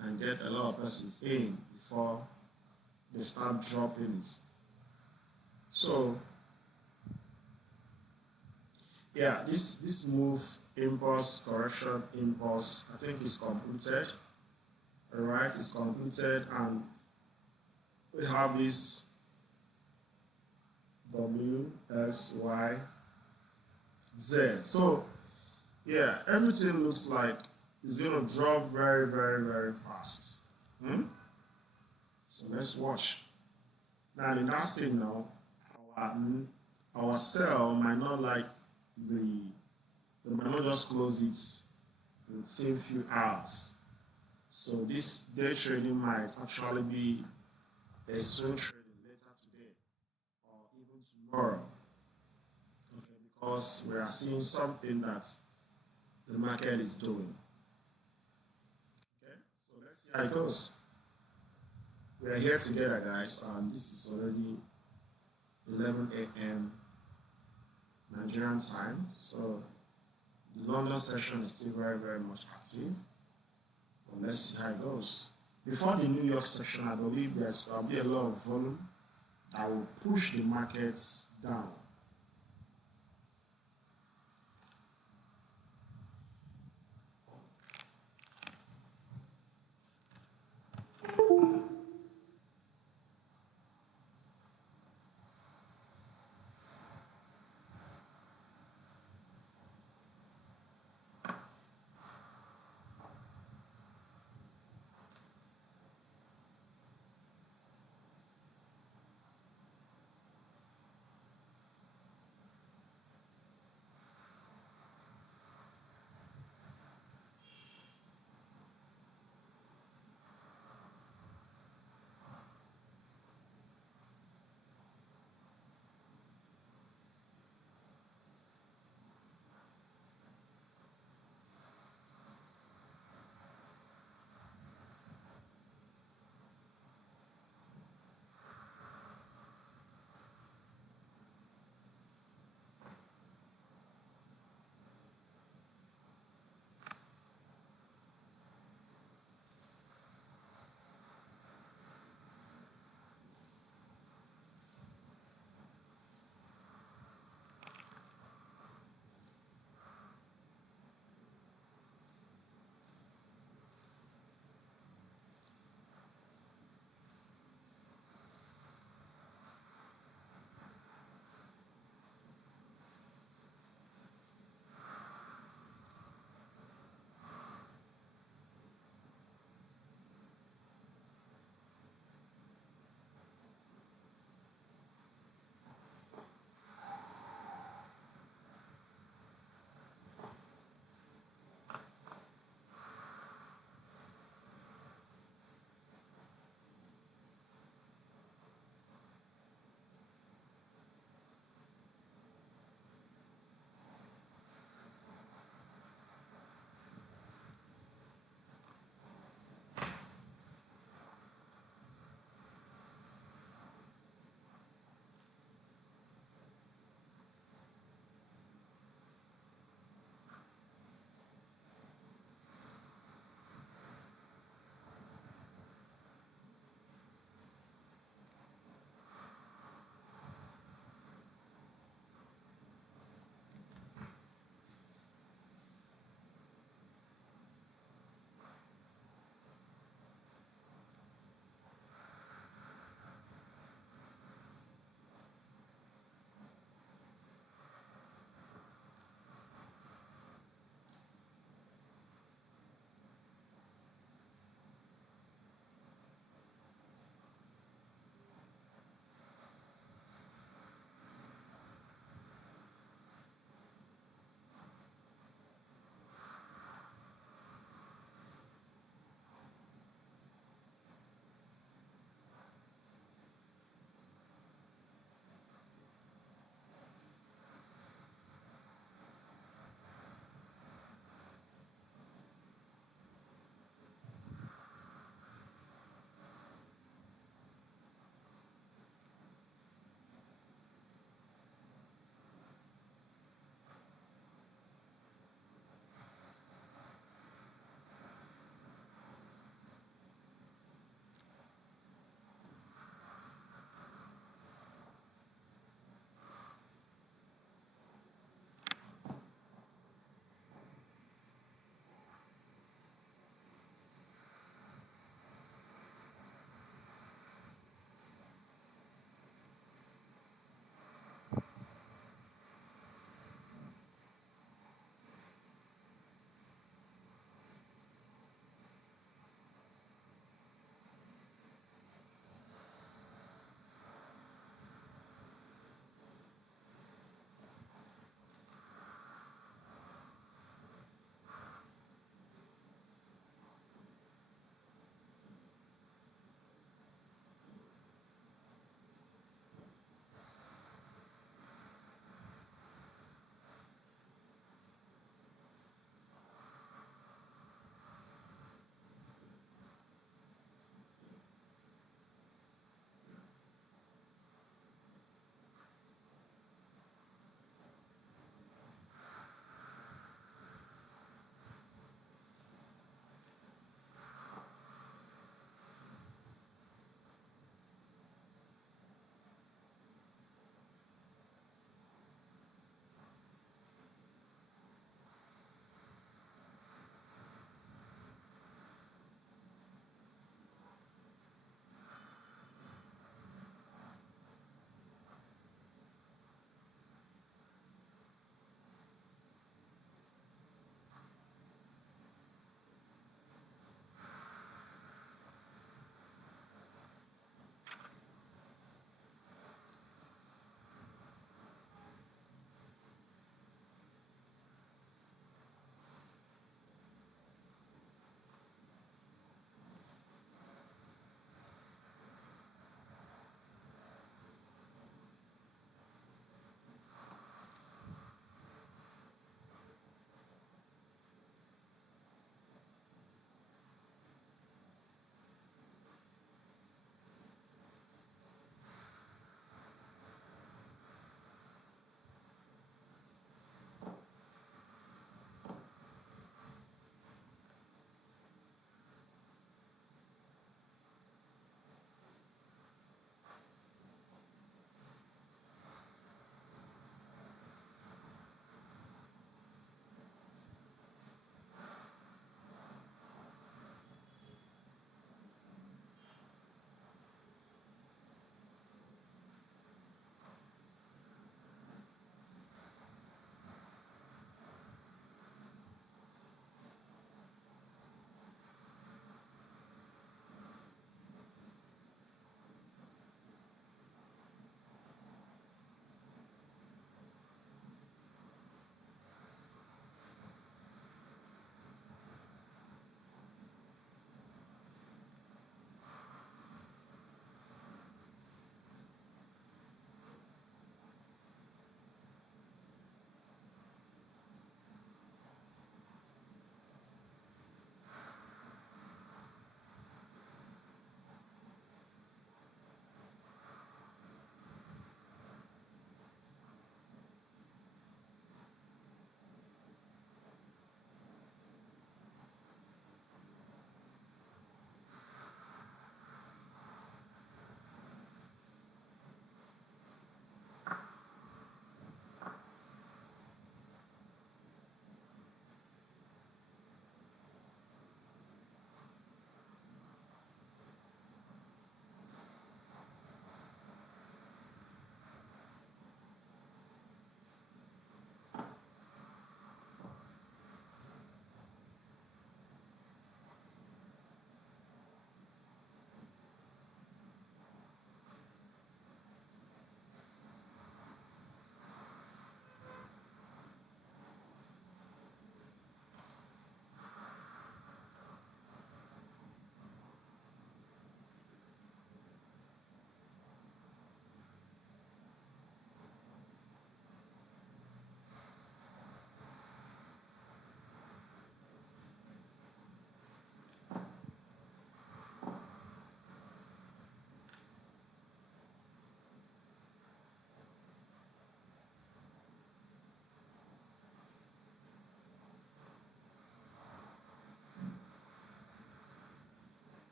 and get a lot of persons in before they start dropping it. So yeah, this move, impulse, correction, impulse, I think is completed. Alright, it's completed, and we have this W, X, Y, Z. So yeah, everything looks like it's gonna drop very, very, very fast. So let's watch. Now in that signal, our sell might not like we might not just close it in the same few hours. So this day trading might actually be a swing trading later today or even tomorrow. Okay, because we are seeing something that the market is doing. Okay, so let's see how it goes. We are here together, guys, and this is already 11 a.m. Nigerian time. So the London session is still very, very much active. But let's see how it goes. Before the New York session, I believe there'll be a lot of volume that will push the markets down.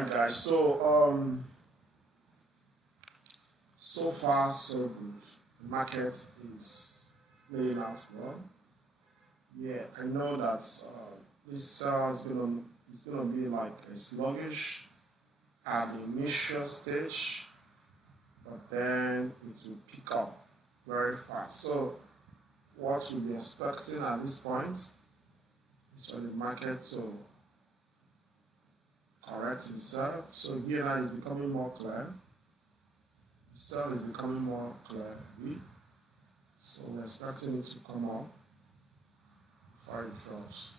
right, guys. So far so good. The market is playing out well. Yeah, I know that this is gonna be like a sluggish at the initial stage, but then it will pick up very fast. So what we'll be expecting at this point is for the market to correct itself. So here now is becoming more clear. The cell is becoming more clear. So we're expecting it to come up before it drops.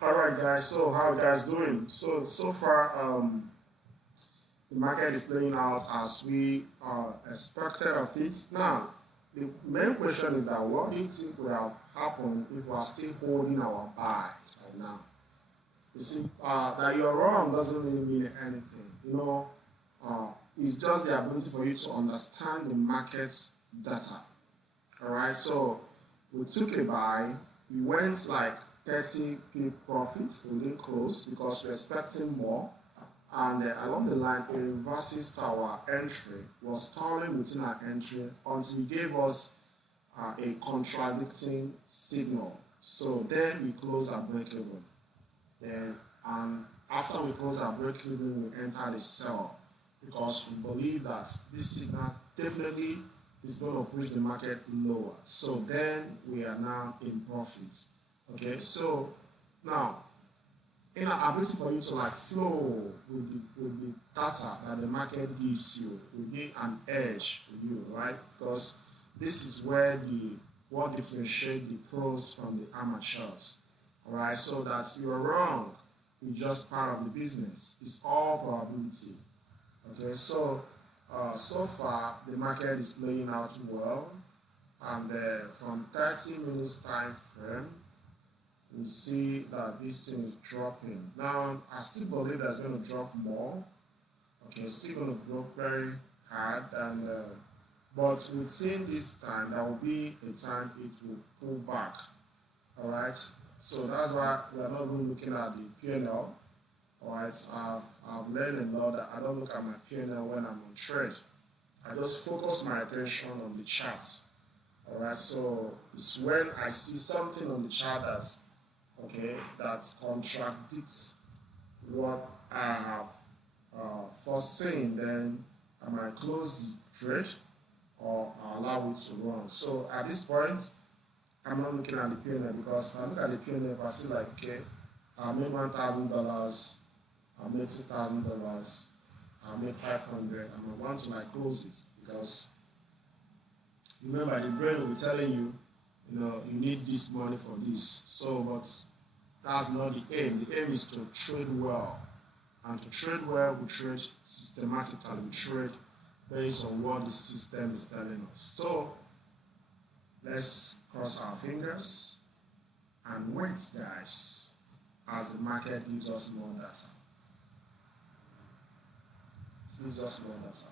All right, guys. So how you guys doing? So far, the market is playing out as we expected of it. Now, the main question is that what do you think would have happened if we are still holding our buys right now? You see, that you're wrong doesn't really mean anything. Uh, it's just the ability for you to understand the market's data. All right, so we took a buy. We went like 30p profits. We didn't close because we're expecting more. And along the line, it reverses to our entry. Was stalling within our entry until it gave us a contradicting signal. So then we close our break even. Then, and after we close our break even, we enter the sell because we believe that this signal definitely is going to push the market lower. So then we are now in profits. Okay, so now in our ability for you to like flow with the data that the market gives you will be an edge for you, right? Because this is where the what differentiate the pros from the amateurs. All right, so that you're wrong. It's just part of the business. It's all probability. Okay, so so far the market is playing out well, and from 30 minutes time frame, we see that this thing is dropping. Now, I still believe that it's going to drop more. Okay, it's still going to drop very hard, and but we've seen this time there will be a time it will pull back. All right, so that's why we are not even looking at the P&L. All right, I've learned a lot that I don't look at my P&L when I'm on trade. I just focus my attention on the charts. All right, so it's when I see something on the chart that's okay, that contradicts what I have foreseen, then I might close the trade or allow it to run. So at this point, I'm not looking at the P&L because if I look at the P&L, if I see like, okay, I made $1,000, I made $2,000, I made 500, I might want to like close it because remember the brain will be telling you, you need this money for this. So, but that's not the aim. The aim is to trade well. And to trade well, we trade systematically. We trade based on what the system is telling us. So, let's cross our fingers and wait, guys, as the market gives us more data. Gives us more data.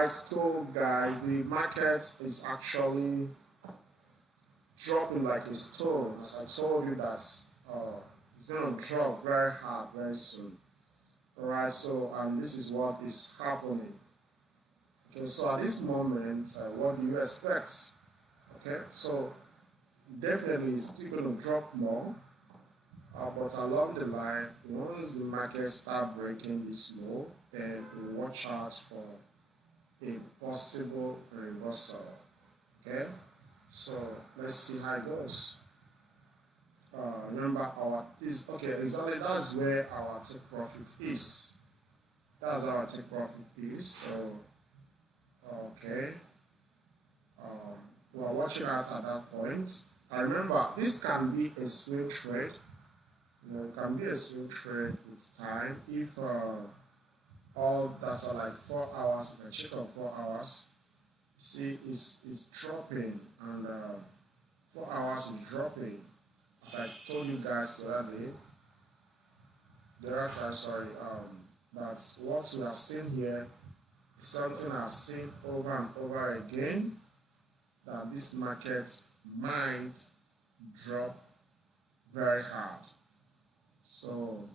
Alright, so guys, the market is actually dropping like a stone. As I told you that it's gonna drop very hard very soon. Alright, so this is what is happening. Okay, so at this moment, what do you expect? Okay, so definitely it's still gonna drop more, but along the line, once the market start breaking this low, then we watch out for a possible reversal. Okay, so let's see how it goes. Remember our this okay exactly that's where our take profit is. That's how our take profit is. So okay, um, we are watching out at that point. And remember, this can be a swing trade. You know, it can be a swing trade with time if all that are like 4 hours. If I check on 4 hours, see it's dropping and 4 hours is dropping. As I told you guys the other day, the other time, sorry, that's what we have seen here is something I've seen over and over again, that this market might drop very hard. So,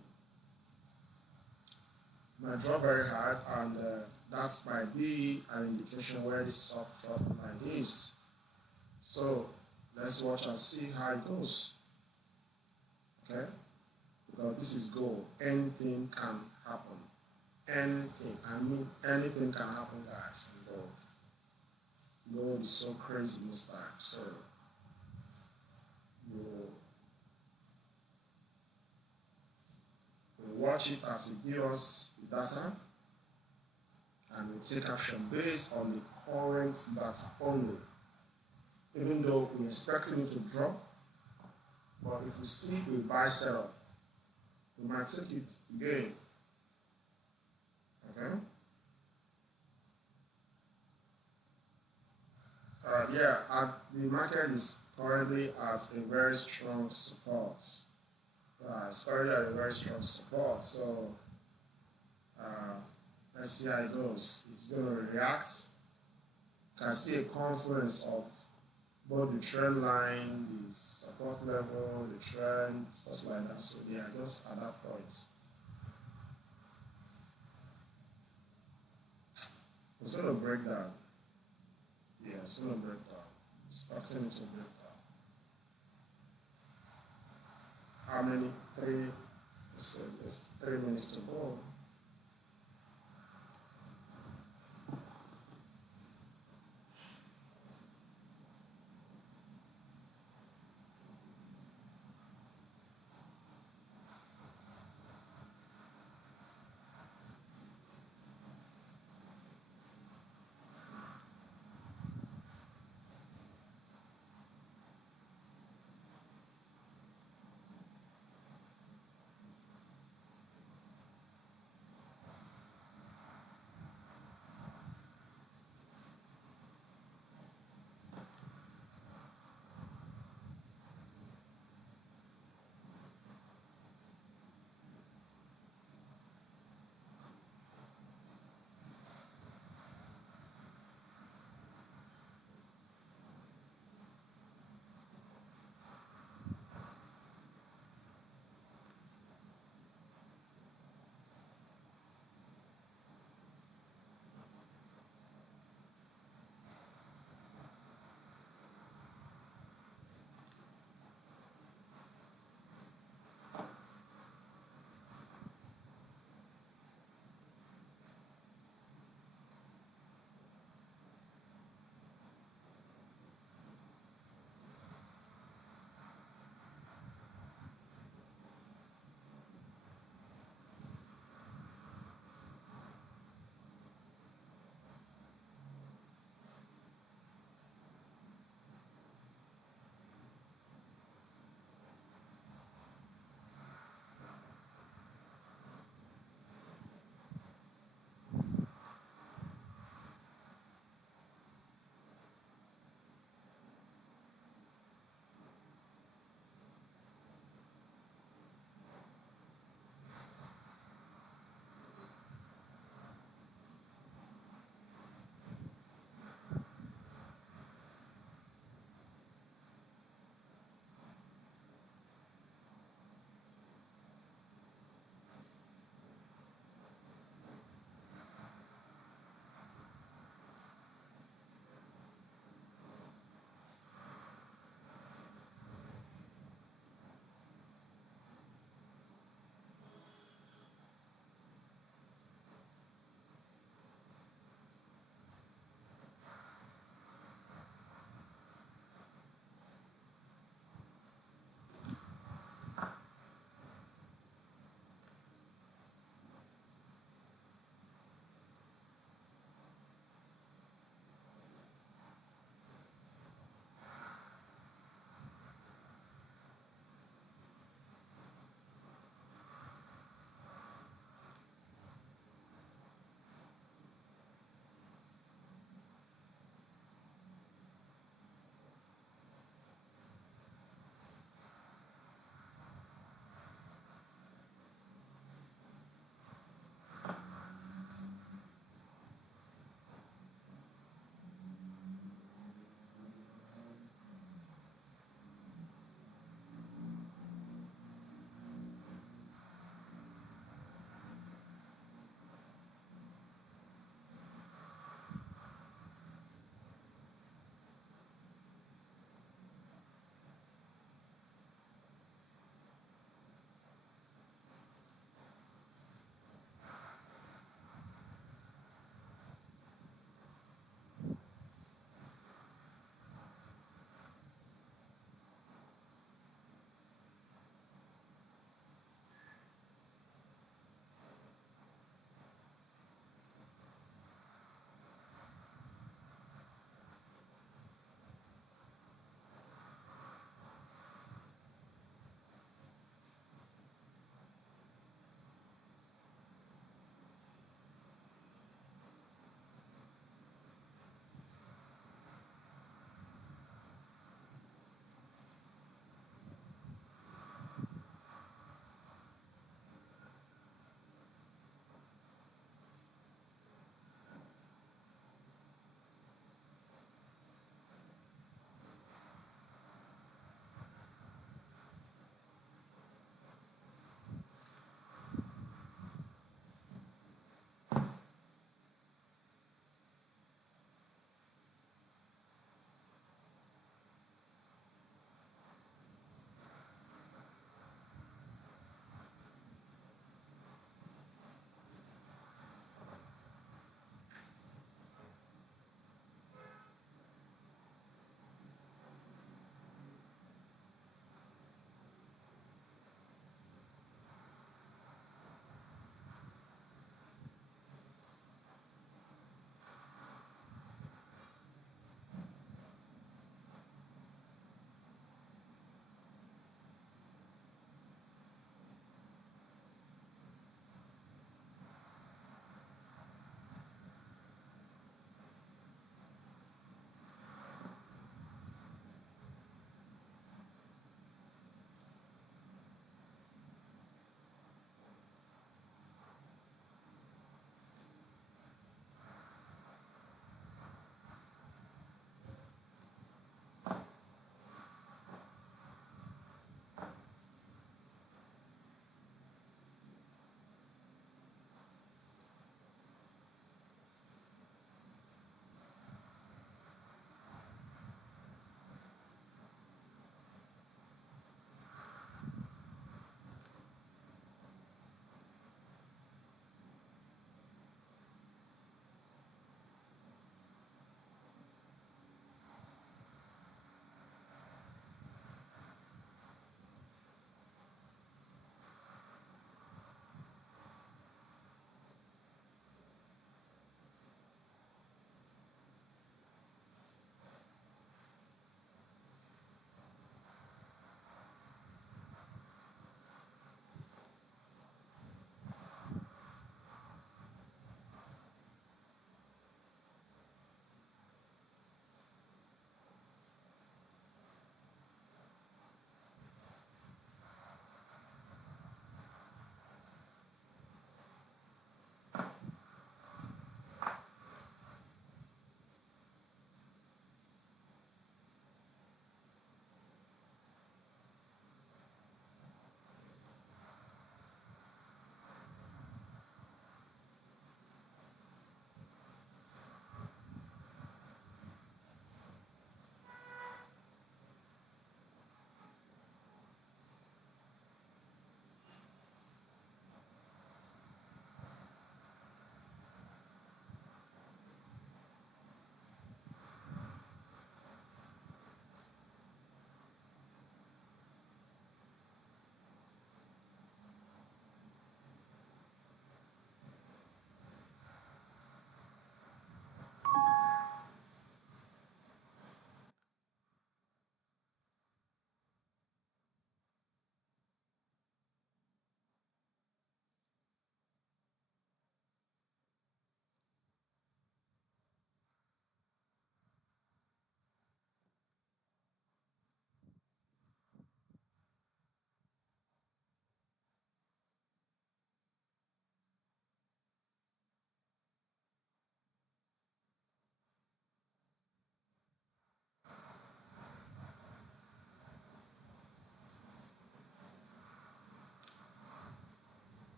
might drop very hard, and that might be an indication where this soft drop line is. So, let's watch and see how it goes. Okay? Because this is gold. Anything can happen. Anything. I mean, anything can happen, guys, in gold. Gold is so crazy this time. So, you watch it as it gives us the data, and we take action based on the current data only. Even though we're expecting it to drop, but if we see a buy setup, we might take it again. Okay? Yeah, the market is currently at a very strong support. It's currently at a very strong support. So uh, let's see how it goes. It's going to react. You can see a confluence of both the trend line, the support level, the trend, stuff like that. So yeah, just at that point. It's going to break down. Yeah, it's going to break down. Expecting it to break down. How many? Three. It's 3 minutes to go.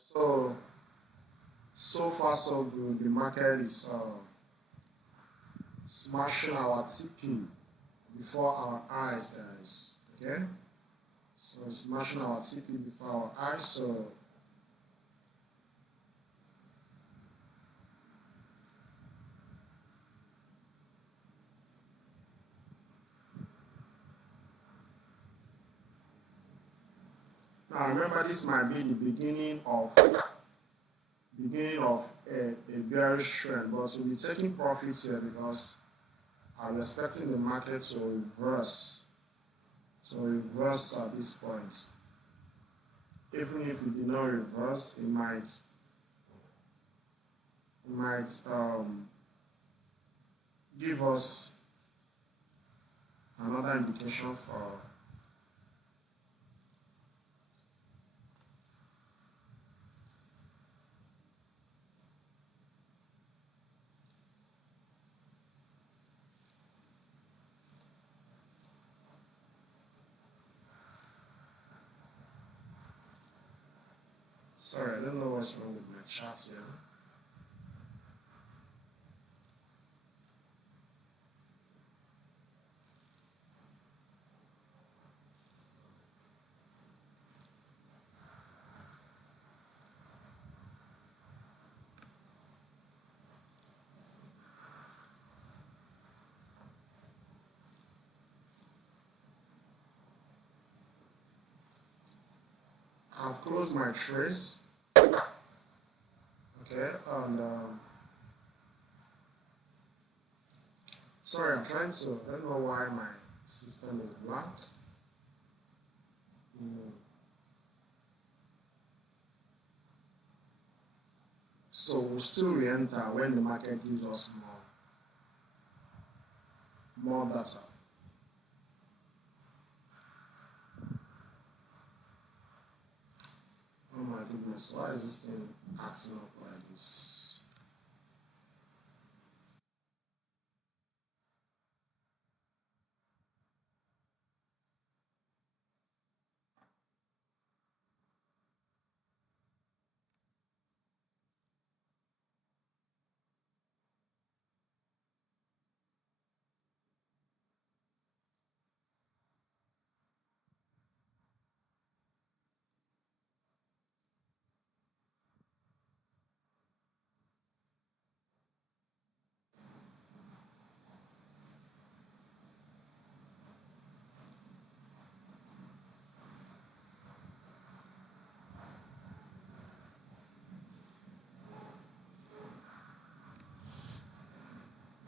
So far so good. The market is smashing our TP before our eyes, guys. Okay, so it's smashing our TP before our eyes. So now remember, this might be the beginning of a bearish trend, but we'll be taking profits here because I'm expecting the market to reverse. So reverse at this point. Even if it did not reverse, it might give us another indication for sorry, I don't know what's wrong with my charts here. I've closed my trades. Okay, and sorry, I don't know why my system is blank. Mm. So we'll still re-enter when the market gives us more data. Oh my goodness, why is this thing acting up like this?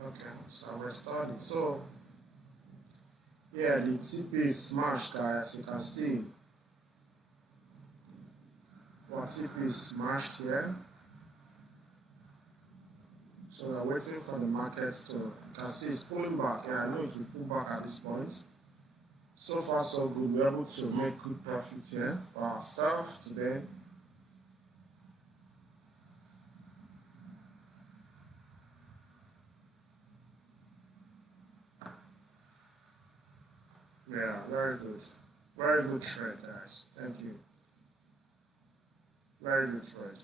Okay, so I restored it. So yeah, the TP is smashed, guys. You can see our TP is smashed here. So we're waiting for the markets to, you can see it's pulling back. Yeah, I know it will pull back at this point. So far so good. We're able to make good profits here for ourselves today. Yeah, very good. Very good trade, guys. Thank you. Very good trade.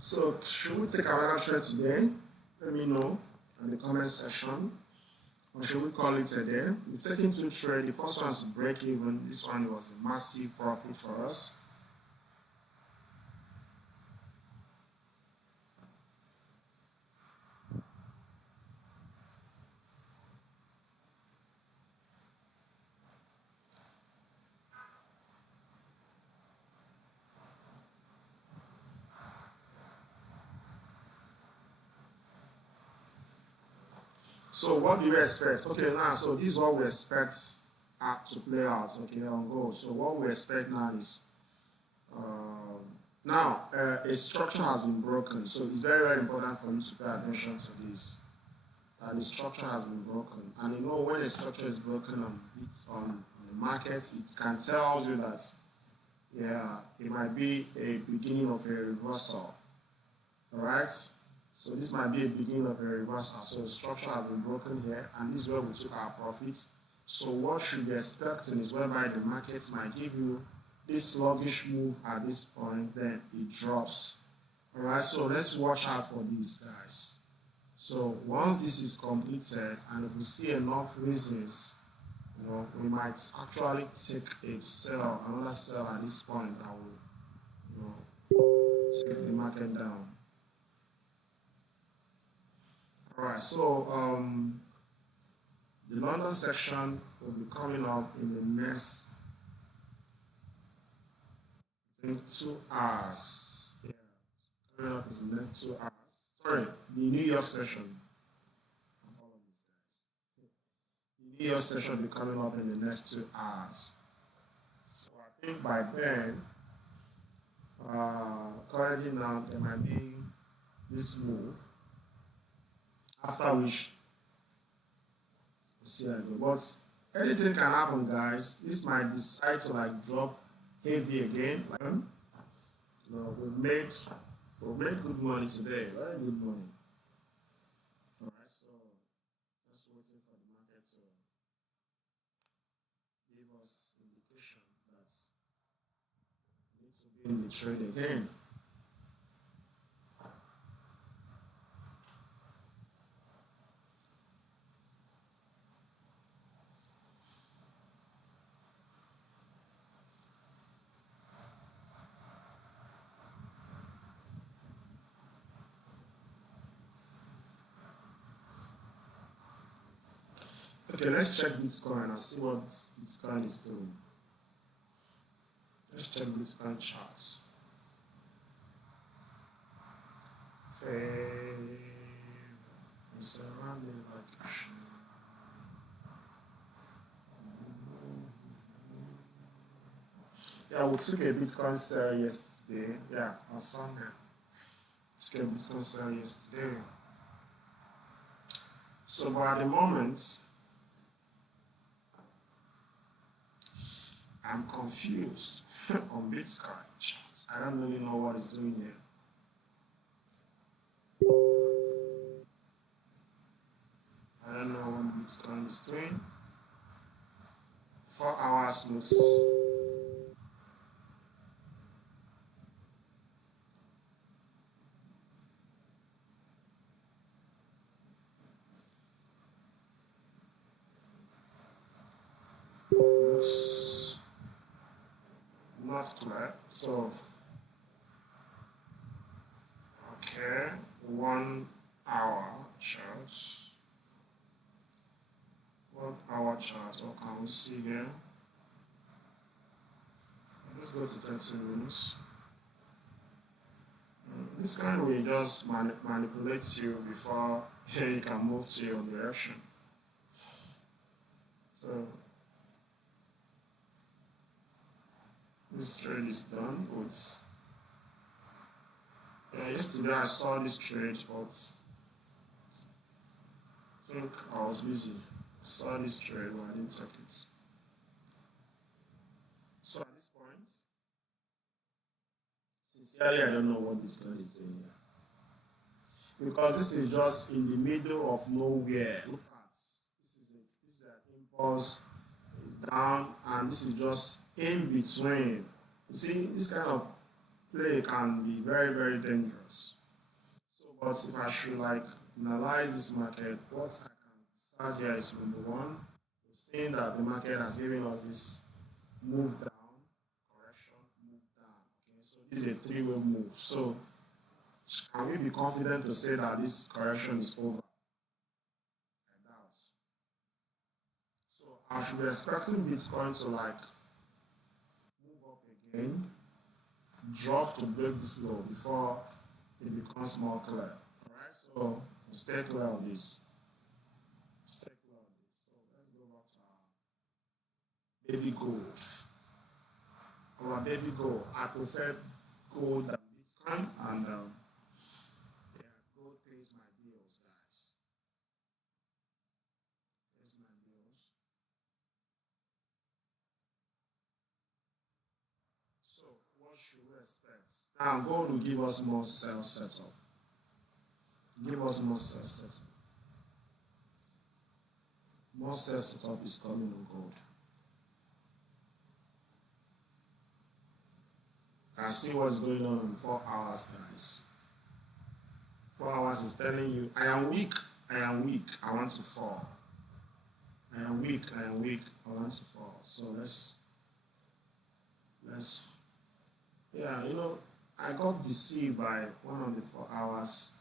So should we take another trade today? Let me know in the comment section. Or should we call it a day? We've taken two trades. The first one is to break even. This one was a massive profit for us. So what do you expect? Okay, now, so this is what we expect to play out, okay, on gold. So what we expect now is, a structure has been broken. So it's very, very important for you to pay attention to this. The structure has been broken. And you know when a structure is broken it's on the market, it can tell you that, yeah, it might be a beginning of a reversal. All right? So this might be a beginning of a reversal. So structure has been broken here, and this is where we took our profits. So what should be expecting is whereby the market might give you this sluggish move at this point, then it drops. All right, so let's watch out for these guys. So once this is completed, and if we see enough reasons, we might actually take a sell, another sell at this point that will, take the market down. All right, so the London section will be coming up in the next, I think, 2 hours. Yeah, coming up in the next 2 hours. Sorry, the New York session. The New York session will be coming up in the next 2 hours. So I think by then, currently now, there might be this move, after which we'll see again. But anything can happen, guys. This might decide to like drop heavy again. Like, we've made good money today, very good money. All right, so just waiting for the market to give us indication that we need to be in the trade again. Okay, let's check Bitcoin and see what Bitcoin is doing. Let's check Bitcoin charts. It's around like, yeah, we took a Bitcoin sell yesterday. Yeah, on Sunday. Took a Bitcoin sell yesterday. So, but at the moment, I'm confused on Bitcoin charts. I don't really know what it's doing here. I don't know what Bitcoin is doing. 4 hours looks not clear. So, okay, 1 hour chart. 1 hour chart. What can we see here? Let's go to 30 minutes. This kind will just manipulate you before you can move to your direction. So this trade is done. With yesterday I saw this trade, but I think I was busy. I saw this trade, but I didn't take it. So at this point, sincerely, I don't know what this guy is doing here. Because this is just in the middle of nowhere. Look at this is an impulse, it's down, and this is just in between. You see, this kind of play can be very, very dangerous. So, but if I should like analyze this market, what I can start here is number one, we've seen that the market has given us this move down, correction, move down. Okay, so this is a three-way move. So can we be confident to say that this correction is over? I doubt. So I should be expecting Bitcoin to like move up again, drop to break this low before it becomes more clear. Alright, so we'll stay clear on this. Stay clear on this. So let's go back to our baby gold. Our baby gold. I prefer gold than Bitcoin, and yeah, gold pays my bills, guys. Pays my bills. So what should we expect? Now gold will give us more sell setup. Give us more self-setup. More self-setup is coming on God. I see what's going on in 4 hours, guys. 4 hours is telling you, I am weak, I am weak, I want to fall. I am weak, I am weak, I want to fall. So let's, yeah, I got deceived by one of the 4 hours.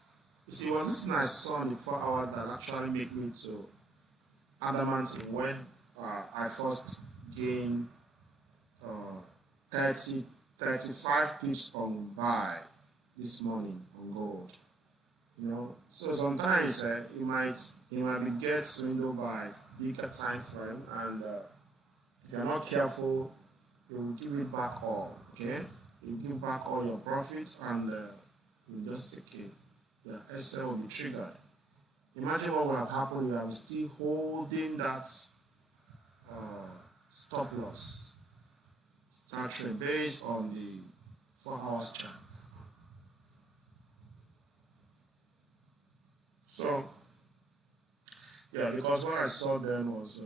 You see, it was this nice sun, the 4 hours that actually made me to adamant when I first gained uh, 30, 35 pips on buy this morning on gold. So sometimes you might be get swindled by bigger time frame, and if you're not careful, you will give it back all. Okay, you give back all your profits, and you just take it. The SL will be triggered. Imagine what would have happened if I was still holding that uh, stop loss start trade based on the 4 hours chart. So yeah, because what I saw then was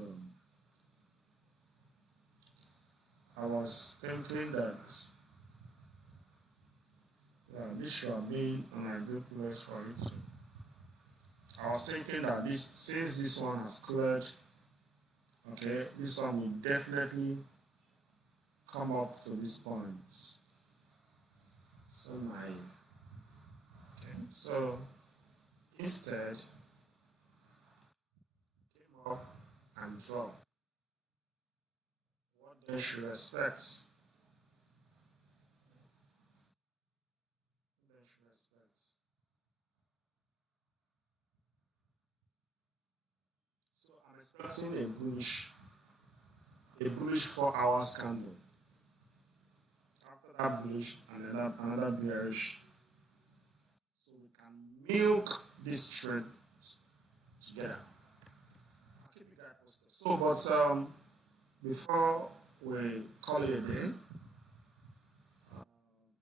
I was thinking that this should have been an ideal place for it to. I was thinking that since this one has cleared, okay, this one will definitely come up to this point. So naive. Okay, so instead came up and dropped. What they should expect? They should expect. So I'm expecting a bullish 4 hours candle. After that bullish, another bearish. So we can milk this trade together. I'll keep you guys posted. So, but before we call it a day,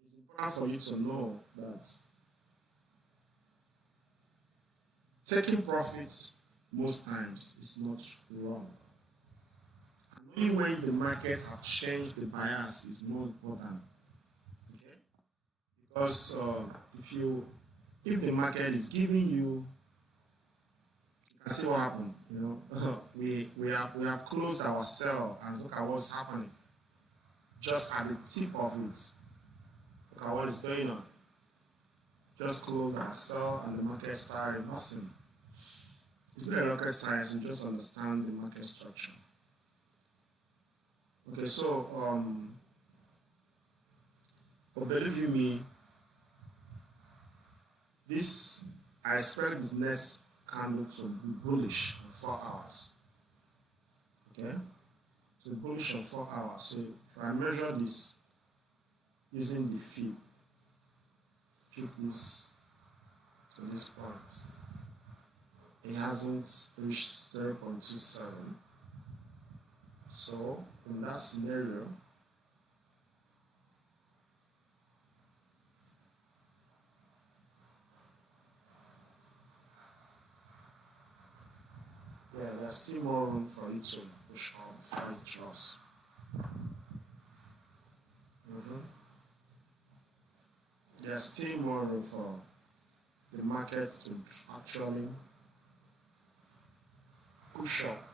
it's important for you to know that taking profits most times is not wrong. And only when the market have changed the bias is more important. Okay? Because if the market is giving you can see what happened. We have closed our sell and look at what's happening. Just at the tip of it, look at what is going on. Just close our sell and the market started reversing. It's not a rocket science. You just understand the market structure. Okay, so but believe you me, I expect this next candle to be bullish in 4 hours. Okay, to be bullish in 4 hours. So if I measure this using the fib, pick this to this point, it hasn't reached 0.27. So in that scenario, yeah, there's still more room for you to push up before it drops. There's still more room for the market to actually push up.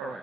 All right.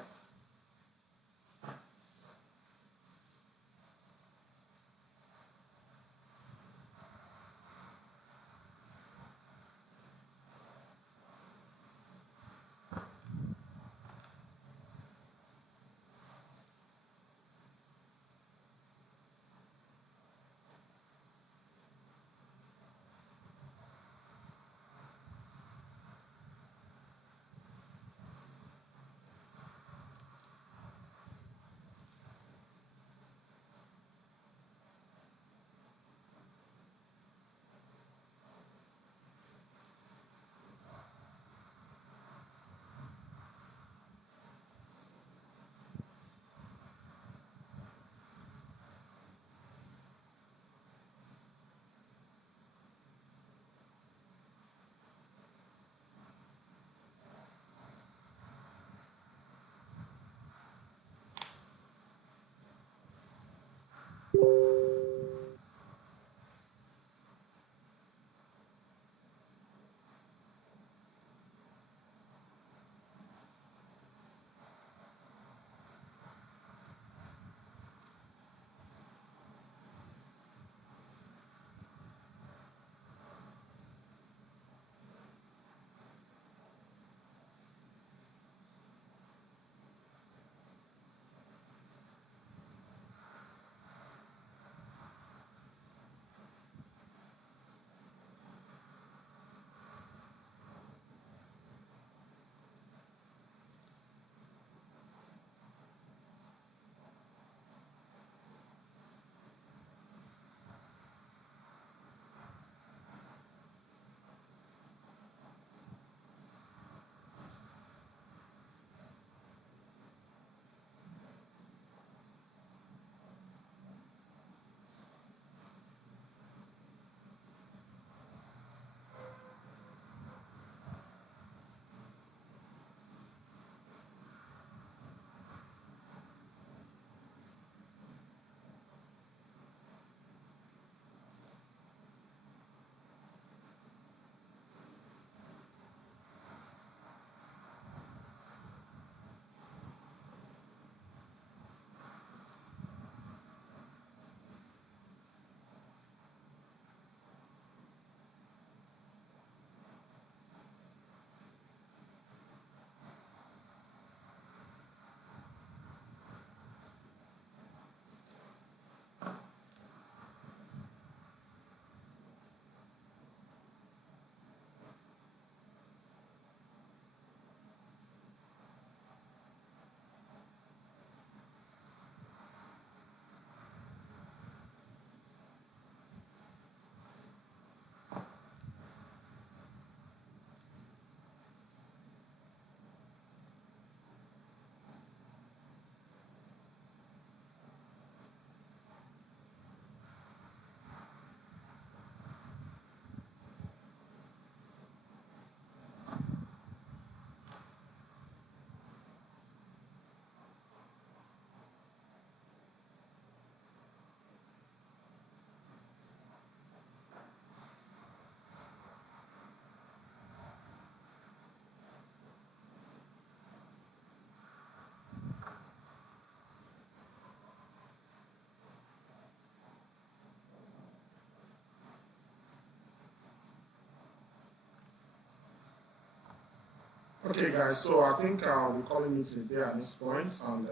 Okay, guys, so I think we're calling it a day at this point, and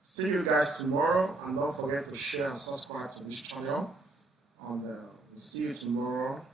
see you guys tomorrow. And don't forget to share and subscribe to this channel. And we'll see you tomorrow.